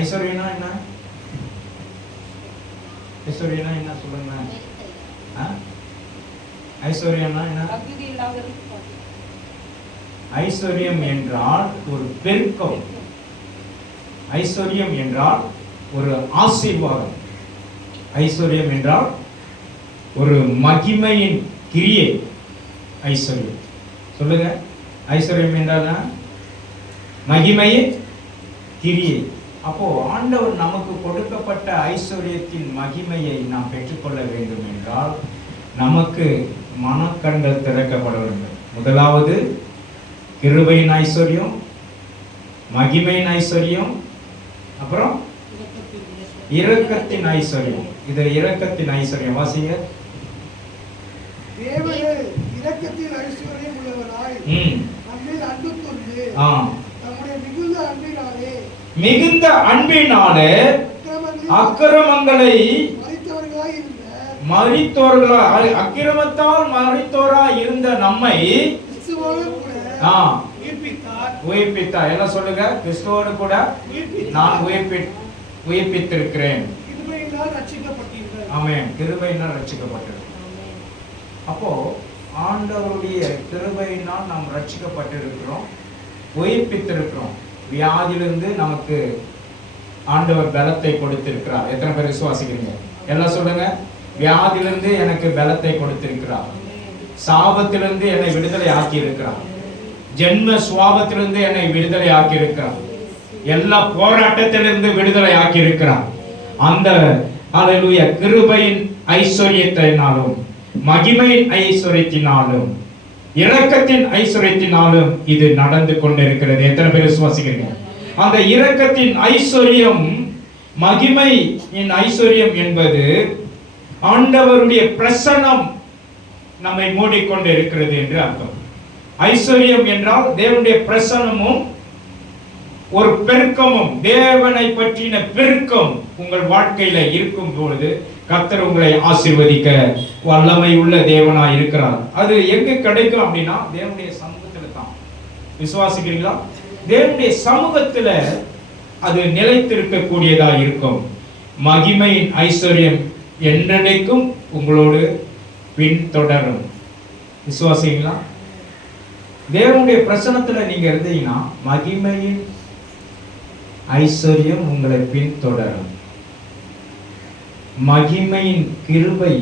ஐஸ்வர்யம்னா என்ன? ஐஸ்வர்யம்னா என்ன சொல்லுங்க? ஐஸ்வர்யம்னா என்ன? ஐஸ்வர்யம் என்றால் ஒரு பெருக்கம். ஐஸ்வர்யம் என்றால் ஒரு ஆசீர்வாதம். ஐஸ்வர்யம் என்றால் ஒரு மகிமையின் கிரியை. ஐஸ்வர்யம் சொல்லுங்க. ஐஸ்வர்யம் என்றால் மகிமையின் கிரியை. அப்போ ஆண்டவர் நமக்கு கொடுக்கப்பட்ட ஐஸ்வர்யத்தின் மகிமையை நாம் பெற்றுக்கொள்ள வேண்டும் என்றால் நமக்கு மனக்கண்கள் திறக்கப்பட வேண்டும். முதலாவது கிருபையின் ஐஸ்வர்யம், மகிமையின் ஐஸ்வர்யம், அப்புறம் இரக்கத்தின் ஐஸ்வர்யம். இது இரக்கத்தின் ஐஸ்வர்யம். வாசிங்க. தேவனே இரக்கத்தின் ஐஸ்வர்யம் உள்ளவராய் நம்மில் அன்பு கூர்ந்து நம்முடைய மிகுந்த அன்பினாலே அக்கிரமங்களை மரித்தோர்களாய் அக்கிரமத்தால் மரித்தோராய் இருந்த நம்மை உயிர்ப்பித்தார். எல்லாம் சொல்லுங்க. கிறிஸ்துவோடு கூட நான் உயிர்ப்பித்திருக்கிறேன். ஆமென். கிருபையினால் ரட்சிக்கப்பட்டிருக்கிறோம். அப்போ ஆண்டவருடைய கிருபையினால் நாம் ரட்சிக்கப்பட்டிருக்கிறோம், உயிர்ப்பித்திருக்கிறோம். வியாதியிலிருந்து நமக்கு ஆண்டவர் பலத்தை கொடுத்திருக்கிறார். எத்தனை பேர் விசுவாசிக்கிறீங்க? எல்லாம் சொல்லுங்க. வியாதியிலிருந்து எனக்கு பலத்தை கொடுத்திருக்கிறார். சாபத்திலிருந்து என்னை விடுதலை ஆக்கி இருக்கிறார். ஜென்ம சுவாபத்திலிருந்து என்னை விடுதலை ஆக்கி இருக்கிறார். எல்லா போராட்டத்திலிருந்து விடுதலை ஆக்கி இருக்கிறார். அந்த அல்லேலூயா கிருபையின் ஐஸ்வர்யத்தினாலும் மகிமையின் ஐஸ்வர்யத்தினாலும் இரக்கத்தின் ஐஸ்வர்யத்தினாலும் இது நடந்து கொண்டிருக்கிறது. எத்தனை பேர் விசுவாசிக்கிறீங்க? அந்த இரக்கத்தின் ஐஸ்வர்யம், மகிமையின் ஐஸ்வர்யம் என்பது ஆண்டவருடைய பிரசன்னம் நம்மை மூடிக்கொண்டு இருக்கிறது என்று அர்த்தம். ஐஸ்வர்யம் என்றால் தேவனுடைய பிரசன்னமும் ஒரு பெருக்கமும், தேவனை பற்றின பெருக்கம் உங்கள் வாழ்க்கையில இருக்கும் பொழுது கர்த்தர் உங்களை ஆசீர்வதிக்க வல்லமை உள்ள தேவனாய் இருக்கிறார். அது எங்க கிடைக்கும் அப்படின்னா தேவனுடைய சமூகத்துல தான். விசுவாசிக்கிறீங்களா? தேவனுடைய சமூகத்துல அது நிலைத்திருக்க கூடியதா இருக்கும். மகிமையின் ஐஸ்வர்யம் என்றென்றைக்கும் உங்களோடு பின்தொடரும். விசுவாசிங்களா? தேவனுடைய பிரசன்னத்துல நீங்க இருந்தீங்கன்னா மகிமையின் ஐஸ்வர்யம் உங்களை பின்தொடரும். மகிமையின் கிருபை,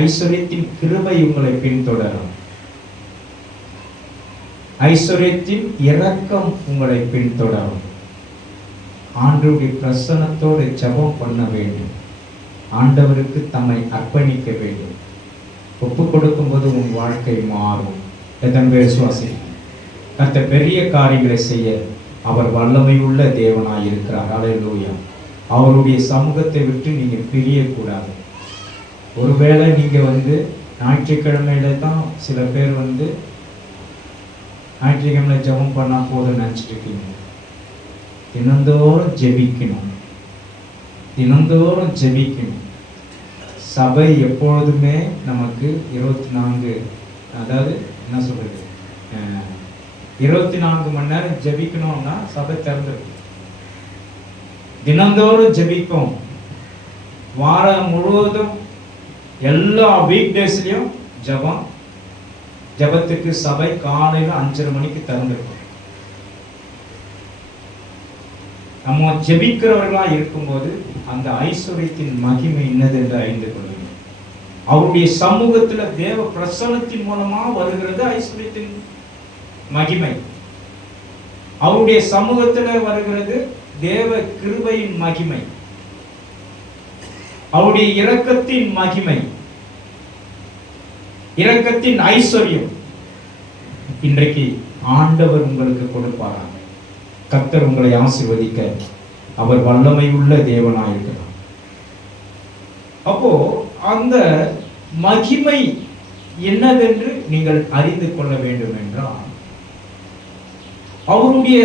ஐஸ்வர்யத்தின் கிருபை உங்களை பின்தொடரும். ஐஸ்வர்யத்தின் இரக்கம் உங்களை பின்தொடரும். ஆண்டவருடைய பிரசன்னத்தோடு ஜெபம் பண்ண வேண்டும். ஆண்டவருக்கு தம்மை அர்ப்பணிக்க வேண்டும். ஒப்பு கொடுக்கும் போது உன் வாழ்க்கை மாறும். எத்தனை பேர் விசுவாசிக்கிறீங்க? கர்த்தர் பெரிய காரியங்களை செய்ய அவர் வல்லமை உள்ள தேவனாய் இருக்கிறார். அல்லேலூயா. அவருடைய சமூகத்தை விட்டு நீங்க பிரியக்கூடாது. ஒருவேளை நீங்க ஞாயிற்றுக்கிழமையில தான் சில பேர் ஞாயிற்றுக்கிழமை ஜெபம் பண்ணா போதும் நினைச்சிட்டு இருக்கீங்க. தினந்தோறும் ஜெபிக்கணும், தினந்தோறும் ஜெபிக்கணும். சபை எப்பொழுதுமே நமக்கு 24, அதாவது என்ன சொல்றது, 24 மணி நேரம் ஜெபிக்கணும்னா சபை திறந்திருக்கு. தினந்தோறும் ஜெபிப்போம். வாரம் முழுவதும் எல்லா வீக் டேஸ்லயும் ஜெபம். ஜெபத்துக்கு சபை காலையில 5:30 மணிக்கு திறந்திருக்கும். நம்ம ஜெபிக்கிறவர்களா இருக்கும்போது அந்த ஐஸ்வர்யத்தின் மகிமை என்னது என்று அறிந்து கொள்ளுங்கள். அவருடைய சமூகத்துல தேவ பிரசன்னத்தின் மூலமா வருகிறது ஐஸ்வர்யத்தின் மகிமை. அவருடைய சமூகத்துல வருகிறது தேவ கிருபையின் மகிமை, அவருடைய இரக்கத்தின் மகிமை, இரக்கத்தின் ஐஸ்வர்யம். இன்றைக்கு ஆண்டவர் உங்களுக்கு கொடுப்பாராக. கர்த்தர் உங்களை ஆசீர்வதிக்க அவர் வல்லமை உள்ள தேவனாயிருக்கிறார். அப்போ அந்த மகிமை என்னதென்று நீங்கள் அறிந்து கொள்ள வேண்டும் என்றால், அவருடைய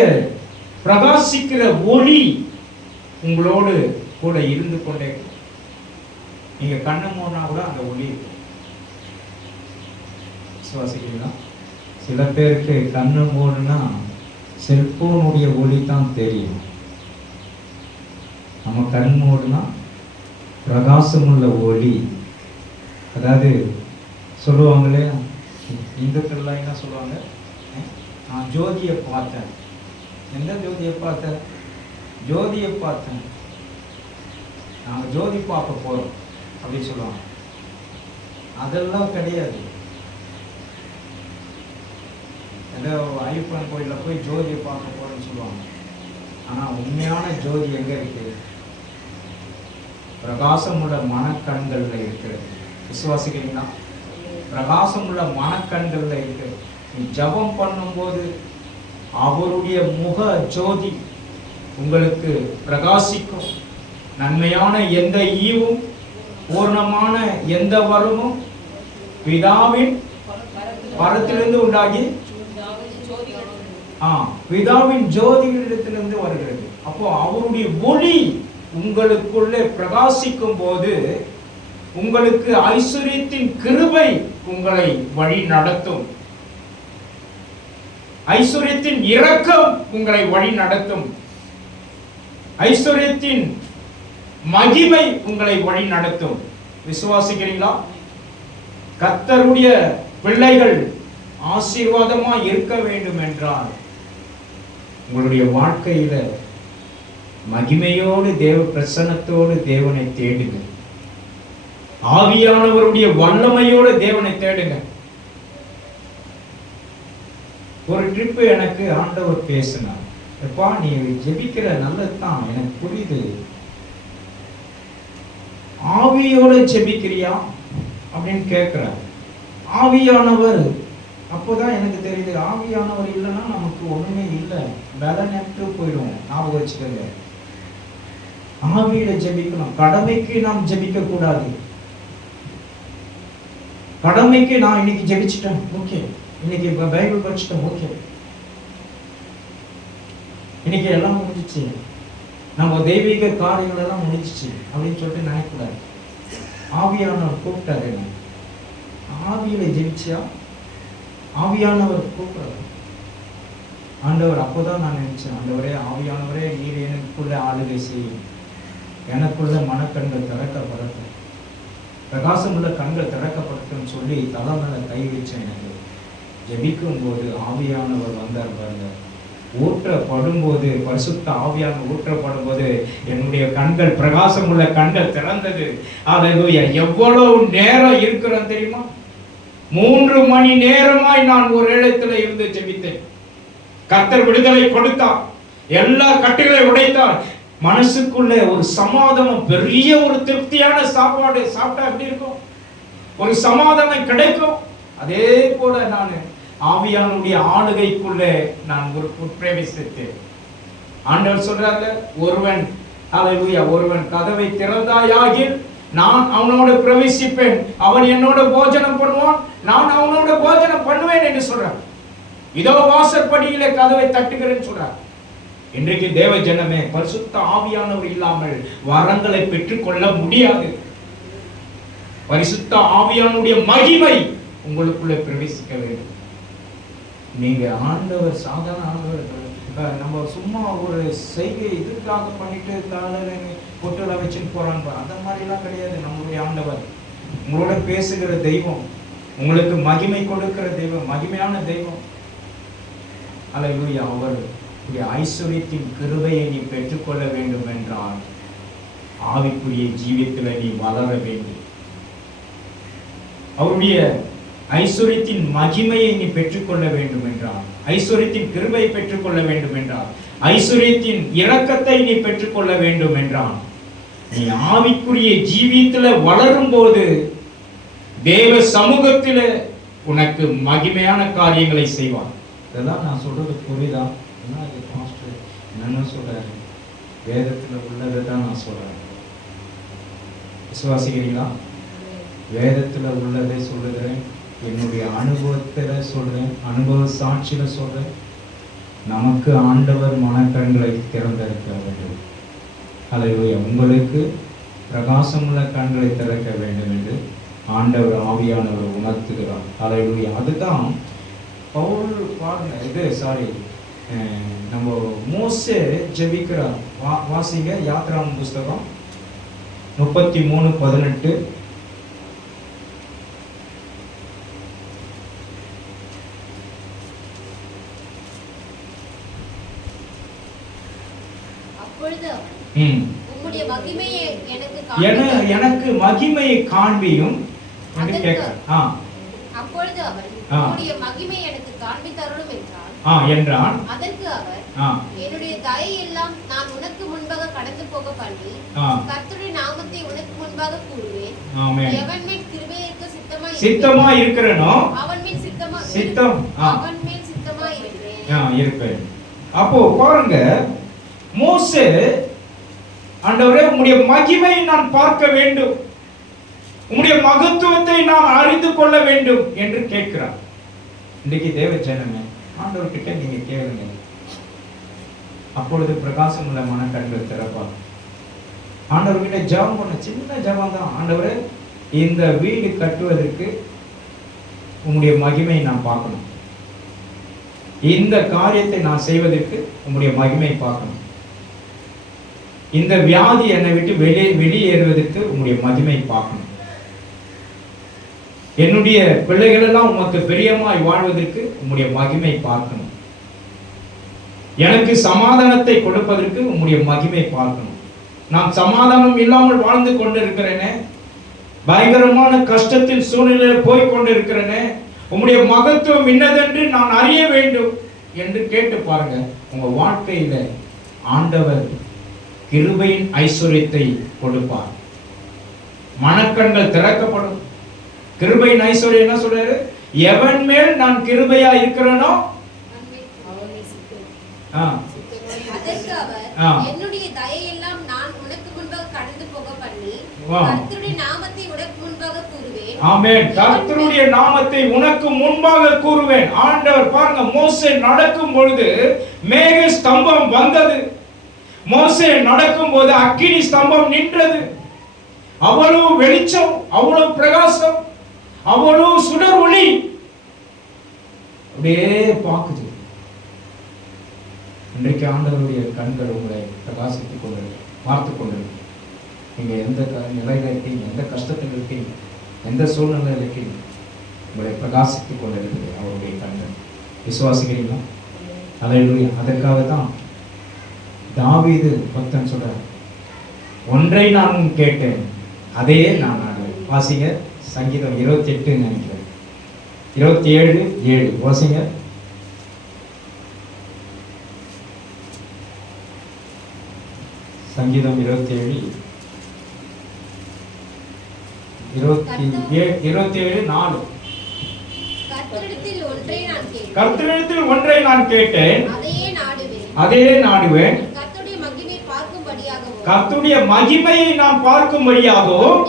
பிரகாசிக்கிற ஒளி உங்களோடு கூட இருந்து கொண்டே இருக்கும். நீங்க கண்ணு மூடினா கூட அந்த ஒளி இருக்கும். விசுவாசிக்கிறீங்களா? சில பேருக்கு கண்ணு மூடுனா செல்போனுடைய ஒளி தான் தெரியும். நம்ம கண் மூடுனா பிரகாசமுள்ள ஒளி. அதாவது சொல்லுவாங்களே, இந்துக்கள்லாம் என்ன சொல்லுவாங்க, நான் ஜோதியை பார்த்தேன். எந்த ஜோதியை பார்த்தேன்? ஜோதியை பார்த்தேன், நாங்கள் ஜோதி பார்க்க போகிறோம் அப்படின்னு சொல்லுவாங்க. அதெல்லாம் கிடையாது. ஏதோ ஐயப்பன் கோயிலில் போய் ஜோதியை பார்க்க போகிறேன்னு சொல்லுவாங்க. ஆனால் உண்மையான ஜோதி எங்கே இருக்குது? பிரகாசமுள்ள மனக்கண்களில் இருக்கிறது. விசுவாசிக்கிறீங்களா? பிரகாசமுள்ள மனக்கண்களில் இருக்கிறது. நீ ஜபம் பண்ணும்போது அவருடைய முக ஜோதி உங்களுக்கு பிரகாசிக்கும். நன்மையான எந்த ஈவும் பூர்ணமான எந்த வரமும் பிதாவின் வரத்திலிருந்து உண்டாகி பிதாவின் ஜோதிகளிடத்திலிருந்து வருகிறது. அப்போ அவருடைய ஒளி உங்களுக்குள்ளே பிரகாசிக்கும் போது உங்களுக்கு ஐஸ்வர்யத்தின் கிருபை உங்களை வழி நடத்தும். ஐஸ்வர்யத்தின் இரக்கம் உங்களை வழி நடத்தும். ஐஸ்வர்யத்தின் மகிமை உங்களை வழி நடத்தும். விசுவாசிக்கிறீங்களா? கர்த்தருடைய பிள்ளைகள் ஆசீர்வாதமா இருக்க வேண்டும் என்றால் உங்களுடைய வாழ்க்கையில மகிமையோடு தேவ பிரசன்னத்தோடு தேவனை தேடுங்க. ஆவியானவருடைய வல்லமையோடு தேவனை தேடுங்க. ஒரு ட்ரிப்பு எனக்கு ஆண்டவர் பேசினார். எப்பா, நீ ஜெபிக்கிற நல்லதுதான், எனக்கு புரியுது. ஆவியோட ஜெபிக்கிறியா அப்படின்னு கேட்கிறார். ஆவியானவர், அப்போதான் எனக்கு தெரியுது, ஆவியானவர் இல்லைன்னா நமக்கு ஒண்ணுமே இல்லை, பலனற்று போயிடும். ஞாபகம் வச்சுக்கோங்க, ஆவியில ஜெபிக்கணும். கடமைக்கு நாம் ஜெபிக்க கூடாது. கடமைக்கு நான் இன்னைக்கு ஜெபிச்சிட்டேன், ஓகே, இன்னைக்கு பைபிள் படிச்சுட்டேன், ஓகே, இன்னைக்கு எல்லாம் முடிஞ்சிச்சு, நம்ம தெய்வீக காரியங்கள் எல்லாம் முடிஞ்சிச்சு அப்படின்னு சொல்லிட்டு நினைக்கூடாது. ஆவியானவர் கூப்பிட்டாரு, ஆவியில ஜெபிச்சியா? ஆவியானவர் கூப்பிடுறாரு. ஆண்டவர் அப்போதான் நான் நினைச்சேன், ஆண்டவரே, ஆவியானவரே, நீர் எனக்குள்ள ஆளுகை செய்யும், எனக்குள்ள மனக்கண்கள் திறக்கப்படட்டும், பிரகாசம் உள்ள கண்கள் திறக்கப்படட்டும் சொல்லி தலை மேல கை வச்சேன். எனக்கு ஜெபிக்கும் போது ஆவியானவர் வந்தார் பாருங்க. ஊற்றப்படும் போது, பரிசுத்த ஆவியானவர் ஊற்றப்படும் போது என்னுடைய கண்கள், பிரகாசம் உள்ள கண்கள் திறந்தது. அல்லேலூயா! எவ்வளவு நேரம் இருக்கிறோம் தெரியுமா? 3 மணி நேரமாய் நான் ஒரு இடத்துல இருந்து ஜெபித்தேன். கர்த்தர் விடுதலை கொடுத்தார், எல்லா கட்டுகளை உடைத்தார். மனசுக்குள்ள ஒரு சமாதானம், பெரிய ஒரு திருப்தியான சாப்பாடு சாப்பிட்டா எப்படி இருக்கும்? ஒரு சமாதானம் கிடைக்கும். அதே போல நான் ஆவியானுடைய ஆளுகைக்குள்ளே நான் பிரவேசித்தேன். ஆண்டவர் சொல்றாங்க, ஒருவன், அல்லேலூயா, ஒருவன் கதவை திறந்தாயாகில் நான் அவனோட பிரவேசிப்பேன், அவன் என்னோட போஜனம் பண்ணுவான், நான் அவனோட போஜனம் பண்ணுவேன் என்று சொல்றார். இதோ வாசற்படியிலே கதவை தட்டுகிறேன்னு சொல்றார். இன்றைக்கு தேவ ஜனமே, பரிசுத்த ஆவியானவர் இல்லாமல் வரங்களை பெற்றுக்கொள்ள முடியாது. பரிசுத்த ஆவியானுடைய மகிமை உங்களுக்குள்ளே பிரவேசிக்க வேண்டும். நீங்க ஆண்டவர், சாதாரண ஆண்டவர், நம்ம சும்மா ஒரு செய்கை இதுக்காக பண்ணிட்டு காலையில பொட்டுல வச்சுட்டு போறாங்க, அந்த மாதிரி எல்லாம் கிடையாது. நம்மளுடைய ஆண்டவர் உங்களோட பேசுகிற தெய்வம், உங்களுக்கு மகிமை கொடுக்கிற தெய்வம், மகிமையான தெய்வம். அல்லேலூயா! அவர் ஐஸ்வர்யத்தின் கிருபையை நீ பெற்றுக்கொள்ள வேண்டும் என்றால் ஆவிக்குரிய ஜீவியத்தில் நீ வளர வேண்டும். அவருடைய ஐஸ்வர்யத்தின் மகிமையை நீ பெற்றுக்கொள்ள வேண்டும் என்றால், ஐஸ்வர்யத்தின் கிருபையை பெற்றுக்கொள்ள வேண்டும் என்றால், ஐஸ்வர்யத்தின் இரக்கத்தை நீ பெற்றுக்கொள்ள வேண்டும் என்றால், நீ ஆவிக்குரிய ஜீவியத்தில் வளரும் போது தேவ சமூகத்தில் உனக்கு மகிமையான காரியங்களை செய்வார். இதெல்லாம் நான் சொல்றது புரியுதா? என்ன இது பாஸ்டர் என்னன்னு சொல்றாரு? வேதத்துல உள்ளதை தான் நான் சொல்றேன். விசுவாசிக்கிறீங்களா? வேதத்துல உள்ளதை சொல்லுகிறேன், என்னுடைய அனுபவத்துல சொல்றேன், அனுபவ சாட்சியில சொல்றேன். நமக்கு ஆண்டவர் மனக்கண்களை திறந்திருக்க வேண்டும். அல்லேலூயா. உங்களுக்கு பிரகாசமுள்ள கண்களை திறக்க வேண்டும் என்று ஆண்டவர் ஆவியானவர் உணர்த்துகிறார். அல்லேலூயா. அதுதான் பவுல் பாருங்க, நம்ம மோசே ஜெபிக்கிறார். வாசிங்க யாத்ராம் புஸ்தகம் 33:18. எனக்கு மகிமையை காண்பியும் என்று கேட்கிறார். அப்பொழுது அவர் உம்முடைய மகிமை எனக்கு காண்பித்தருளும் என்றான். அதற்கு அவர், என்னுடைய தயை எல்லாம் நான் உனக்கு முன்பாக கடந்து போக பண்ணி கர்த்தருடைய நாமத்தை உனக்கு முன்பாக கூறுவேன். எவன் மேல் கிருபை இருக்க சித்தமா இருக்கிறனோ அவன் மேல் சித்தமா இருப்பேன். அப்போ பாருங்க, மோசே ஆண்டவரே உம்முடைய மகிமையை நான் பார்க்க வேண்டும், உம்முடைய மகத்துவத்தை நான் அறிந்து கொள்ள வேண்டும் என்று கேட்கிறார். இன்றைக்கு தேவ ஜனமே, ஆண்டவர்கிட்ட நீங்க கேளுங்க, அப்பொழுது பிரகாசம் உள்ள மனக்கண்கள் திறப்பார். ஆண்டவர்கிட்ட ஜெபம் பண்ண, சின்ன ஜெபம் தான். ஆண்டவரே இந்த வீடு கட்டுவதற்கு உம்முடைய மகிமையை நான் பார்க்கணும், இந்த காரியத்தை நான் செய்வதற்கு உம்முடைய மகிமை பார்க்கணும், இந்த வியாதி என்னை விட்டு வெளியேறுவதற்கு உம்முடைய மகிமை பார்க்கணும், என்னுடைய பிள்ளைகள் எல்லாம் உமக்கு பிரியமாய் வாழ்வதற்கு உம்முடைய மகிமை பார்க்கணும், எனக்கு சமாதானத்தை கொடுப்பதற்கு உம்முடைய மகிமை பார்க்கணும். நான் சமாதானம் இல்லாமல் வாழ்ந்து கொண்டிருக்கிறேனே, பயங்கரமான கஷ்டத்தில் சூழ்நிலையில் போய் கொண்டிருக்கிறேனே, உம்முடைய மகத்துவம் இன்னதென்று நான் அறிய வேண்டும் என்று கேட்டு பாருங்க. உங்க வாழ்க்கையில ஆண்டவர் கிருபையின் ஐஸ்வர்யத்தை கொடுப்பார். மனக்கண்கள் திறக்கப்படும். கிருபையின் ஐஸ்வர்யம் என்ன சொல்றாரு? எவன் மேல் நான் கிருபையா இருக்கிறேனோ என்னுடைய தயை எல்லாம் நான் உனக்கு முன்பாக கடந்து போக பண்ணி கர்த்தருடைய நாமத்தை உனக்கு முன்பாக கூறுவேன். ஆமென். கர்த்தருடைய நாமத்தை உனக்கு முன்பாக கூறுவேன். ஆண்டவர் பாருங்க, மோசே நடக்கும் பொழுது மேக ஸ்தம்பம் வந்தது. மோசே நடக்கும் போது அக்கினி ஸ்தம்பம் நின்றது. அவ்வளவு வெளிச்சம், அவ்வளவு பிரகாசம், அவ்வளவு சுடர் ஒளி அப்படியே பார்க்குது. இன்றைக்கு ஆண்டவருடைய கண்கள் உங்களை பிரகாசித்துக் கொண்டு பார்த்து கொண்டிருக்கு. நீங்க எந்த நிலையில இருக்கீங்க, எந்த கஷ்டத்தில் இருக்கீங்க, எந்த சூழ்நிலையில் இருக்கீங்க, உங்களை பிரகாசித்துக் கொண்டிருக்குது அவருடைய கண்கள். விசுவாசிக்கிறீங்களா? அல்லேலூயா. அதற்காக தான் தாவீது பக்தன் சொல்றார், ஒன்றை நான் கேட்டேன் அதையே நான் நாடுவேன். வாசிங்க சங்கீதம் 28 நினைக்கிறேன், 27:7 வாசிங்க. சங்கீதம் 27:4. கர்த்தரிடத்தில் ஒன்றை நான் கேட்டேன் அதையே நாடுவேன். கர்த்தருடைய மகிமையை நான் பார்க்கும்படியாகவும்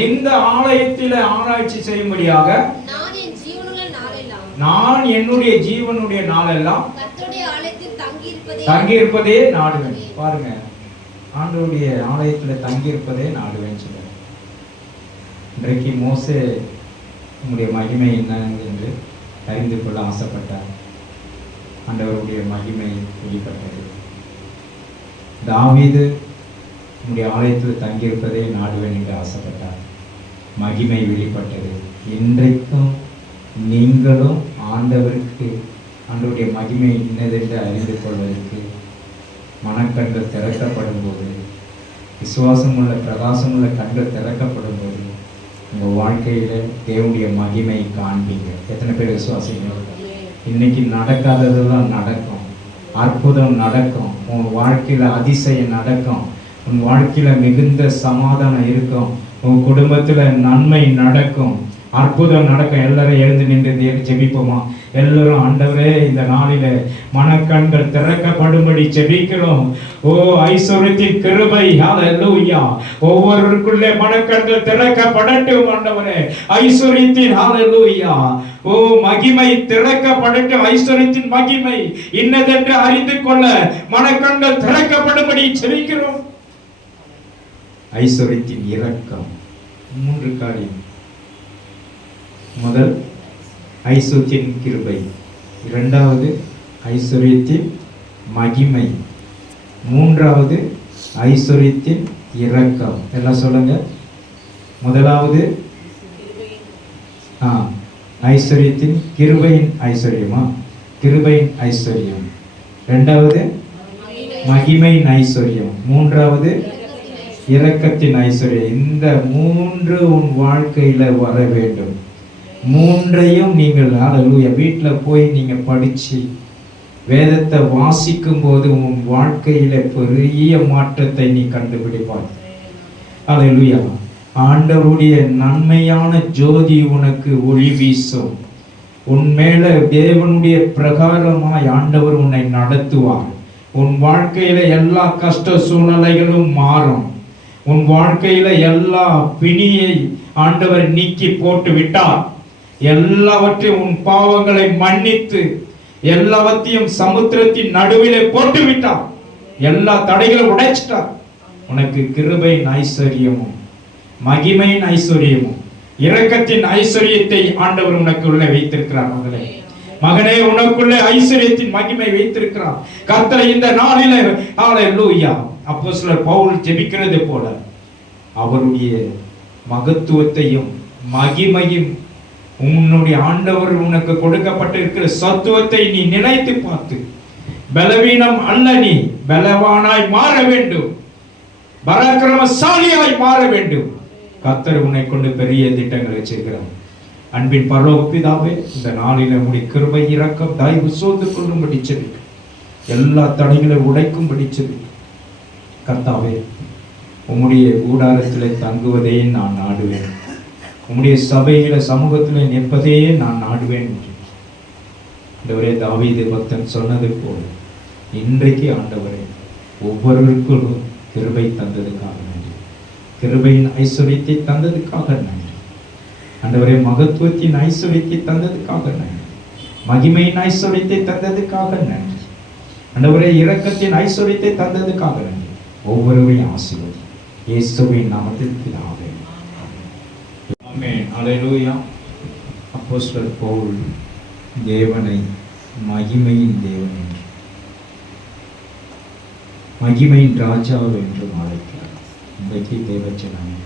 இந்த ஆலயத்தில் ஆராய்ச்சி செய்யும்படியாக நான் என்னுடைய ஜீவனுடைய நாளெல்லாம் தங்கி இருப்பதே நாடுவேன். பாருங்க, ஆண்டவருடைய ஆலயத்தில் தங்கி இருப்பதே நாடுவேன் சொல்ல. இன்றைக்கு மோசே உங்களுடைய மகிமை என்ன என்று அறிந்து கொள்ள ஆசைப்பட்டார். ஆண்டவருடைய மகிமை வெளிப்பட்டது. தாவீது உங்களுடைய ஆலயத்தில் தங்கியிருப்பதே நாடுவேன் என்று ஆசைப்பட்டார். மகிமை வெளிப்பட்டது. இன்றைக்கும் நீங்களும் ஆண்டவருக்கு ஆண்டவருடைய மகிமை இன்னதென்று அறிந்து கொள்வதற்கு மனக்கண்கள் திறக்கப்படும் போது, விசுவாசமுள்ள பிரகாசமுள்ள கண்கள் திறக்கப்படும் போது உங்கள் வாழ்க்கையில தேவனுடைய மகிமை காண்பீங்க. எத்தனை பேர் விசுவாசிங்க? இன்னைக்கு நடக்காததெல்லாம் நடக்கும், அற்புதம் நடக்கும், உன் வாழ்க்கையில அதிசயம் நடக்கும், உன் வாழ்க்கையில மிகுந்த சமாதானம் இருக்கும், உன் குடும்பத்துல நன்மை நடக்கும், அற்புதம் நடக்கும். எல்லாரும் எழுந்து நின்று ஜெபிப்போமா? எல்லாரும் ஆண்டவரே இந்த நாளில மனக்கண்கள் திறக்கப்படும்படி ஜெபிக்கிறோம். ஓ ஐஸ்வர்யத்தின் கிருபை, ஹalleluya, ஒவ்வொருவருக்குள்ளே மனக்கண்கள் திறக்கப்படட்டும் ஆண்டவரே. ஐஸ்வர்யத்தின் ஹalleluya, ஓ மகிமை திறக்கப்படட்டும். ஐஸ்வர்யத்தின் மகிமை இன்னதென்று அறிந்து கொள்ள மனக்கண்கள் திறக்கப்படும்படி ஜெபிக்கிறோம். ஐஸ்வர்யத்தின் இரக்கம், 3 காரியம். முதல் ஐஸ்வர்யத்தின் கிருபை, இரண்டாவது ஐஸ்வர்யத்தின் மகிமை, மூன்றாவது ஐஸ்வர்யத்தின் இரக்கம். எல்லாம் சொல்லுங்க. முதலாவது ஐஸ்வர்யத்தின் கிருபையின் ஐஸ்வர்யமா, கிருபையின் ஐஸ்வர்யம். இரண்டாவது மகிமையின் ஐஸ்வர்யம். மூன்றாவது இரக்கத்தின் ஐஸ்வர்யம். இந்த 3 உன் வாழ்க்கையில வர வேண்டும். 3ஐயும் நீங்கள் ஹalleluya வீட்டில் போய் நீங்க படிச்சு வேதத்தை வாசிக்கும் போது உன் வாழ்க்கையில பெரிய மாற்றத்தை நீ கண்டுபிடிப்பாய். ஹalleluya. ஆண்டவருடைய நன்மையான ஜோதி உனக்கு ஒளி வீசும். உன் மேல தேவனுடைய பிரகாரமாய் ஆண்டவர் உன்னை நடத்துவார். உன் வாழ்க்கையில எல்லா கஷ்ட சூழ்நிலைகளும் மாறும். உன் வாழ்க்கையில எல்லா பிணியை ஆண்டவர் நீக்கி போட்டு விட்டார். எல்லாவற்றையும் உன் பாவங்களை மன்னித்து எல்லாவற்றையும் சமுத்திரத்தின் நடுவிலே போட்டு விட்டார். எல்லா தடைகளும் உடைச்சிட்டார். உனக்கு கிருபையின் ஐஸ்வர்யமும் மகிமையின் ஐஸ்வர்யமும் இரக்கத்தின் ஐஸ்வர்யத்தை ஆண்டவர் உனக்குள்ளே வைத்திருக்கிறார். மகளே, மகனே, உனக்குள்ளே ஐஸ்வர்யத்தின் மகிமை வைத்திருக்கிறார் கர்த்தர் இந்த நாளிலே. ஹalleluya. அப்போஸ்தலர் பவுல் ஜெபிக்கிறது போல அவருடைய மகத்துவத்தையும் மகிமையும் உன்னுடைய ஆண்டவர் உனக்கு கொடுக்கப்பட்டிருக்கிற சத்துவத்தை நீ நினைத்து பார்த்து பலவீனம் அல்ல, நீ பலவானாய் மாற வேண்டும், பராக்கிரமசாலியாய் மாற வேண்டும். கர்த்தர் உன்னை கொண்டு பெரிய திட்டங்களை வச்சிருக்கிறார். அன்பின் பரலோக பிதாவே, இந்த நாளில் உம்முடைய கிருபை இரக்கம் தயவு சூழ்ந்து கொள்ளும்படி ஜெபிக்கிறேன். எல்லா தடைகளை உடைக்கும்படி ஜெபிக்கிறேன். கர்த்தாவே, உம்முடைய கூடாரத்திலே தங்குவதே நான் நாடுவேன். உம்முடைய சபையில சமூகத்திலே நிற்பதே நான் நாடுவேன். ஆண்டவரே, தாவீது பக்தன் சொன்னது போல இன்றைக்கு ஆண்டவரே ஒவ்வொருவருக்கும் கிருபை தந்ததுக்காக நன்றி. கிருபையின் ஐஸ்வர்யத்தை தந்ததுக்காக நன்றி. ஆண்டவரே, மகத்துவத்தின் ஐஸ்வர்யத்தை தந்ததுக்காக நன்றி. மகிமையின் ஐஸ்வர்யத்தை தந்ததுக்காக நன்றி. ஆண்டவரே, இரக்கத்தின் ஐஸ்வர்யத்தை தந்ததுக்காக நன்றி. ஒவ்வொருவரையும் ஆசீர்வதி இயேசுவின் நாமத்தில் பிதாவே. ஆமென். ஹalleluya. அப்போஸ்தலர் பவுல் தேவனை மகிமையின் தேவன் என்று, மகிமையின் ராஜா என்று அழைக்கிறார். இன்றைக்கு தேவஜனமே,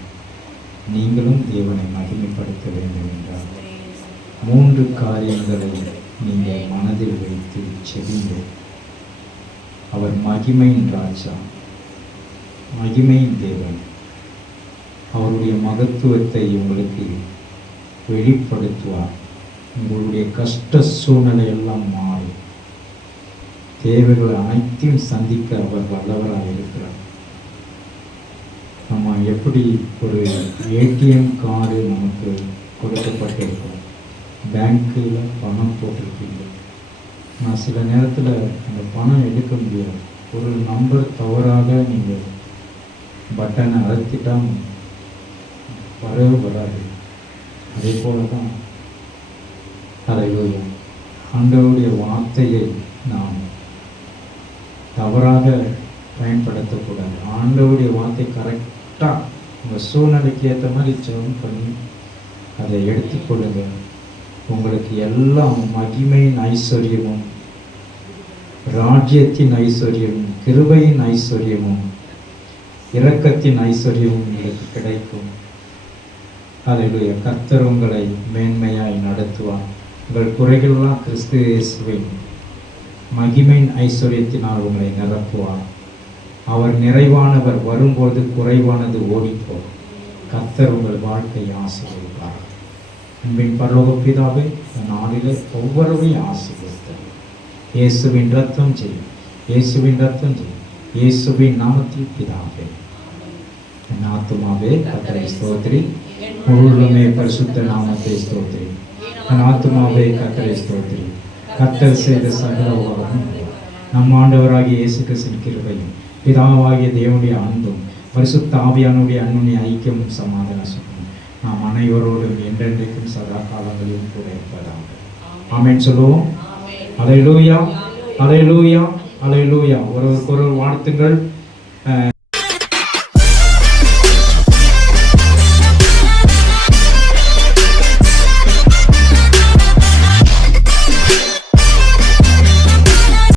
நீங்களும் தேவனை மகிமைப்படுத்த வேண்டும் என்றால் 3 காரியங்களை நீங்கள் மனதில் வைத்து செவிங்கள். அவர் மகிமையின் ராஜா, மகிமையின் தேவன். அவருடைய மகத்துவத்தை உங்களுக்கு வெளிப்படுத்துவார். உங்களுடைய கஷ்ட சூழ்நிலை எல்லாம் மாறும். தேவைகள் அனைத்தையும் சந்திக்க அவர் வல்லவராக இருக்கிறார். நம்ம எப்படி ஒரு ஏடிஎம் கார்டு நமக்கு கொடுக்கப்பட்டிருக்கோம், பேங்க்கில் பணம் போட்டிருக்கீங்க. நான் சில நேரத்தில் அந்த பணம் எடுக்க முடியாது. ஒரு நம்பர் தவறாக நீங்கள் பட்டனை அழுத்திட்டா வரவே வராது. அதே போல தான் ஹalleluya, ஆண்டவருடைய வார்த்தையை நாம் தவறாக பயன்படுத்தக்கூடாது. ஆண்டவருடைய வார்த்தை கரெக்டாக உங்கள் சூழ்நிலைக்கு ஏற்ற மாதிரி ஜெபம் பண்ணி அதை எடுத்துக்கொள்ளுங்க. உங்களுக்கு எல்லாம் மகிமையின் ஐஸ்வர்யமும் ராஜ்யத்தின் ஐஸ்வர்யமும் கிருபையின் ஐஸ்வர்யமும் இரக்கத்தின் ஐஸ்வர்யமும் உங்களுக்கு கிடைக்கும். ஹalleluya. கர்த்தர் உங்களை மேன்மையாய் நடத்துவார். உங்கள் குறைகளெல்லாம் கிறிஸ்து இயேசுவின் மகிமையின் ஐஸ்வர்யத்தினால் உங்களை நிரப்புவார். அவர் நிறைவானவர், வரும்போது குறைவானது ஓடிப்போம். கர்த்தர் உங்கள் வாழ்க்கையை ஆசீர்வதிப்பார். அன்பின் பரலோக பிதாவே, நாளிலே ஒவ்வொருவரையும் ஆசீர்வதித்தார். இயேசுவின் ரத்தம் செய்யும், இயேசுவின் ரத்தம் செய்யும், இயேசுவின் நாமத்தில் பிதாவே. என் ஆத்துமாவே கர்த்தரை ஸ்தோத்திரி, முழுமே பரிசுத்த நாமத்தை ஸ்தோத்திரி. என் ஆத்துமாவே கர்த்தரை ஸ்தோத்திரி. கர்த்தர் செய்த சகல உபகாரமும் நம் ஆண்டவராகிய இயேசு கிறிஸ்துவின் கிருபையும் பிதாவாகிய தேவனுடைய அன்பும் பரிசுத்த ஆவியானுடைய அன்புடைய ஐக்கியமும் சமாதான சுகமும் நாம் அனைவரோடும் என்றென்றைக்கும் சதா காலங்களிலும் கூட இருப்பதாக. ஆமென் சொல்லுவோம். அல்லேலூயா, அல்லேலூயா, அல்லேலூயா. ஒருவருக்கொருவர் வாழ்த்துங்கள்.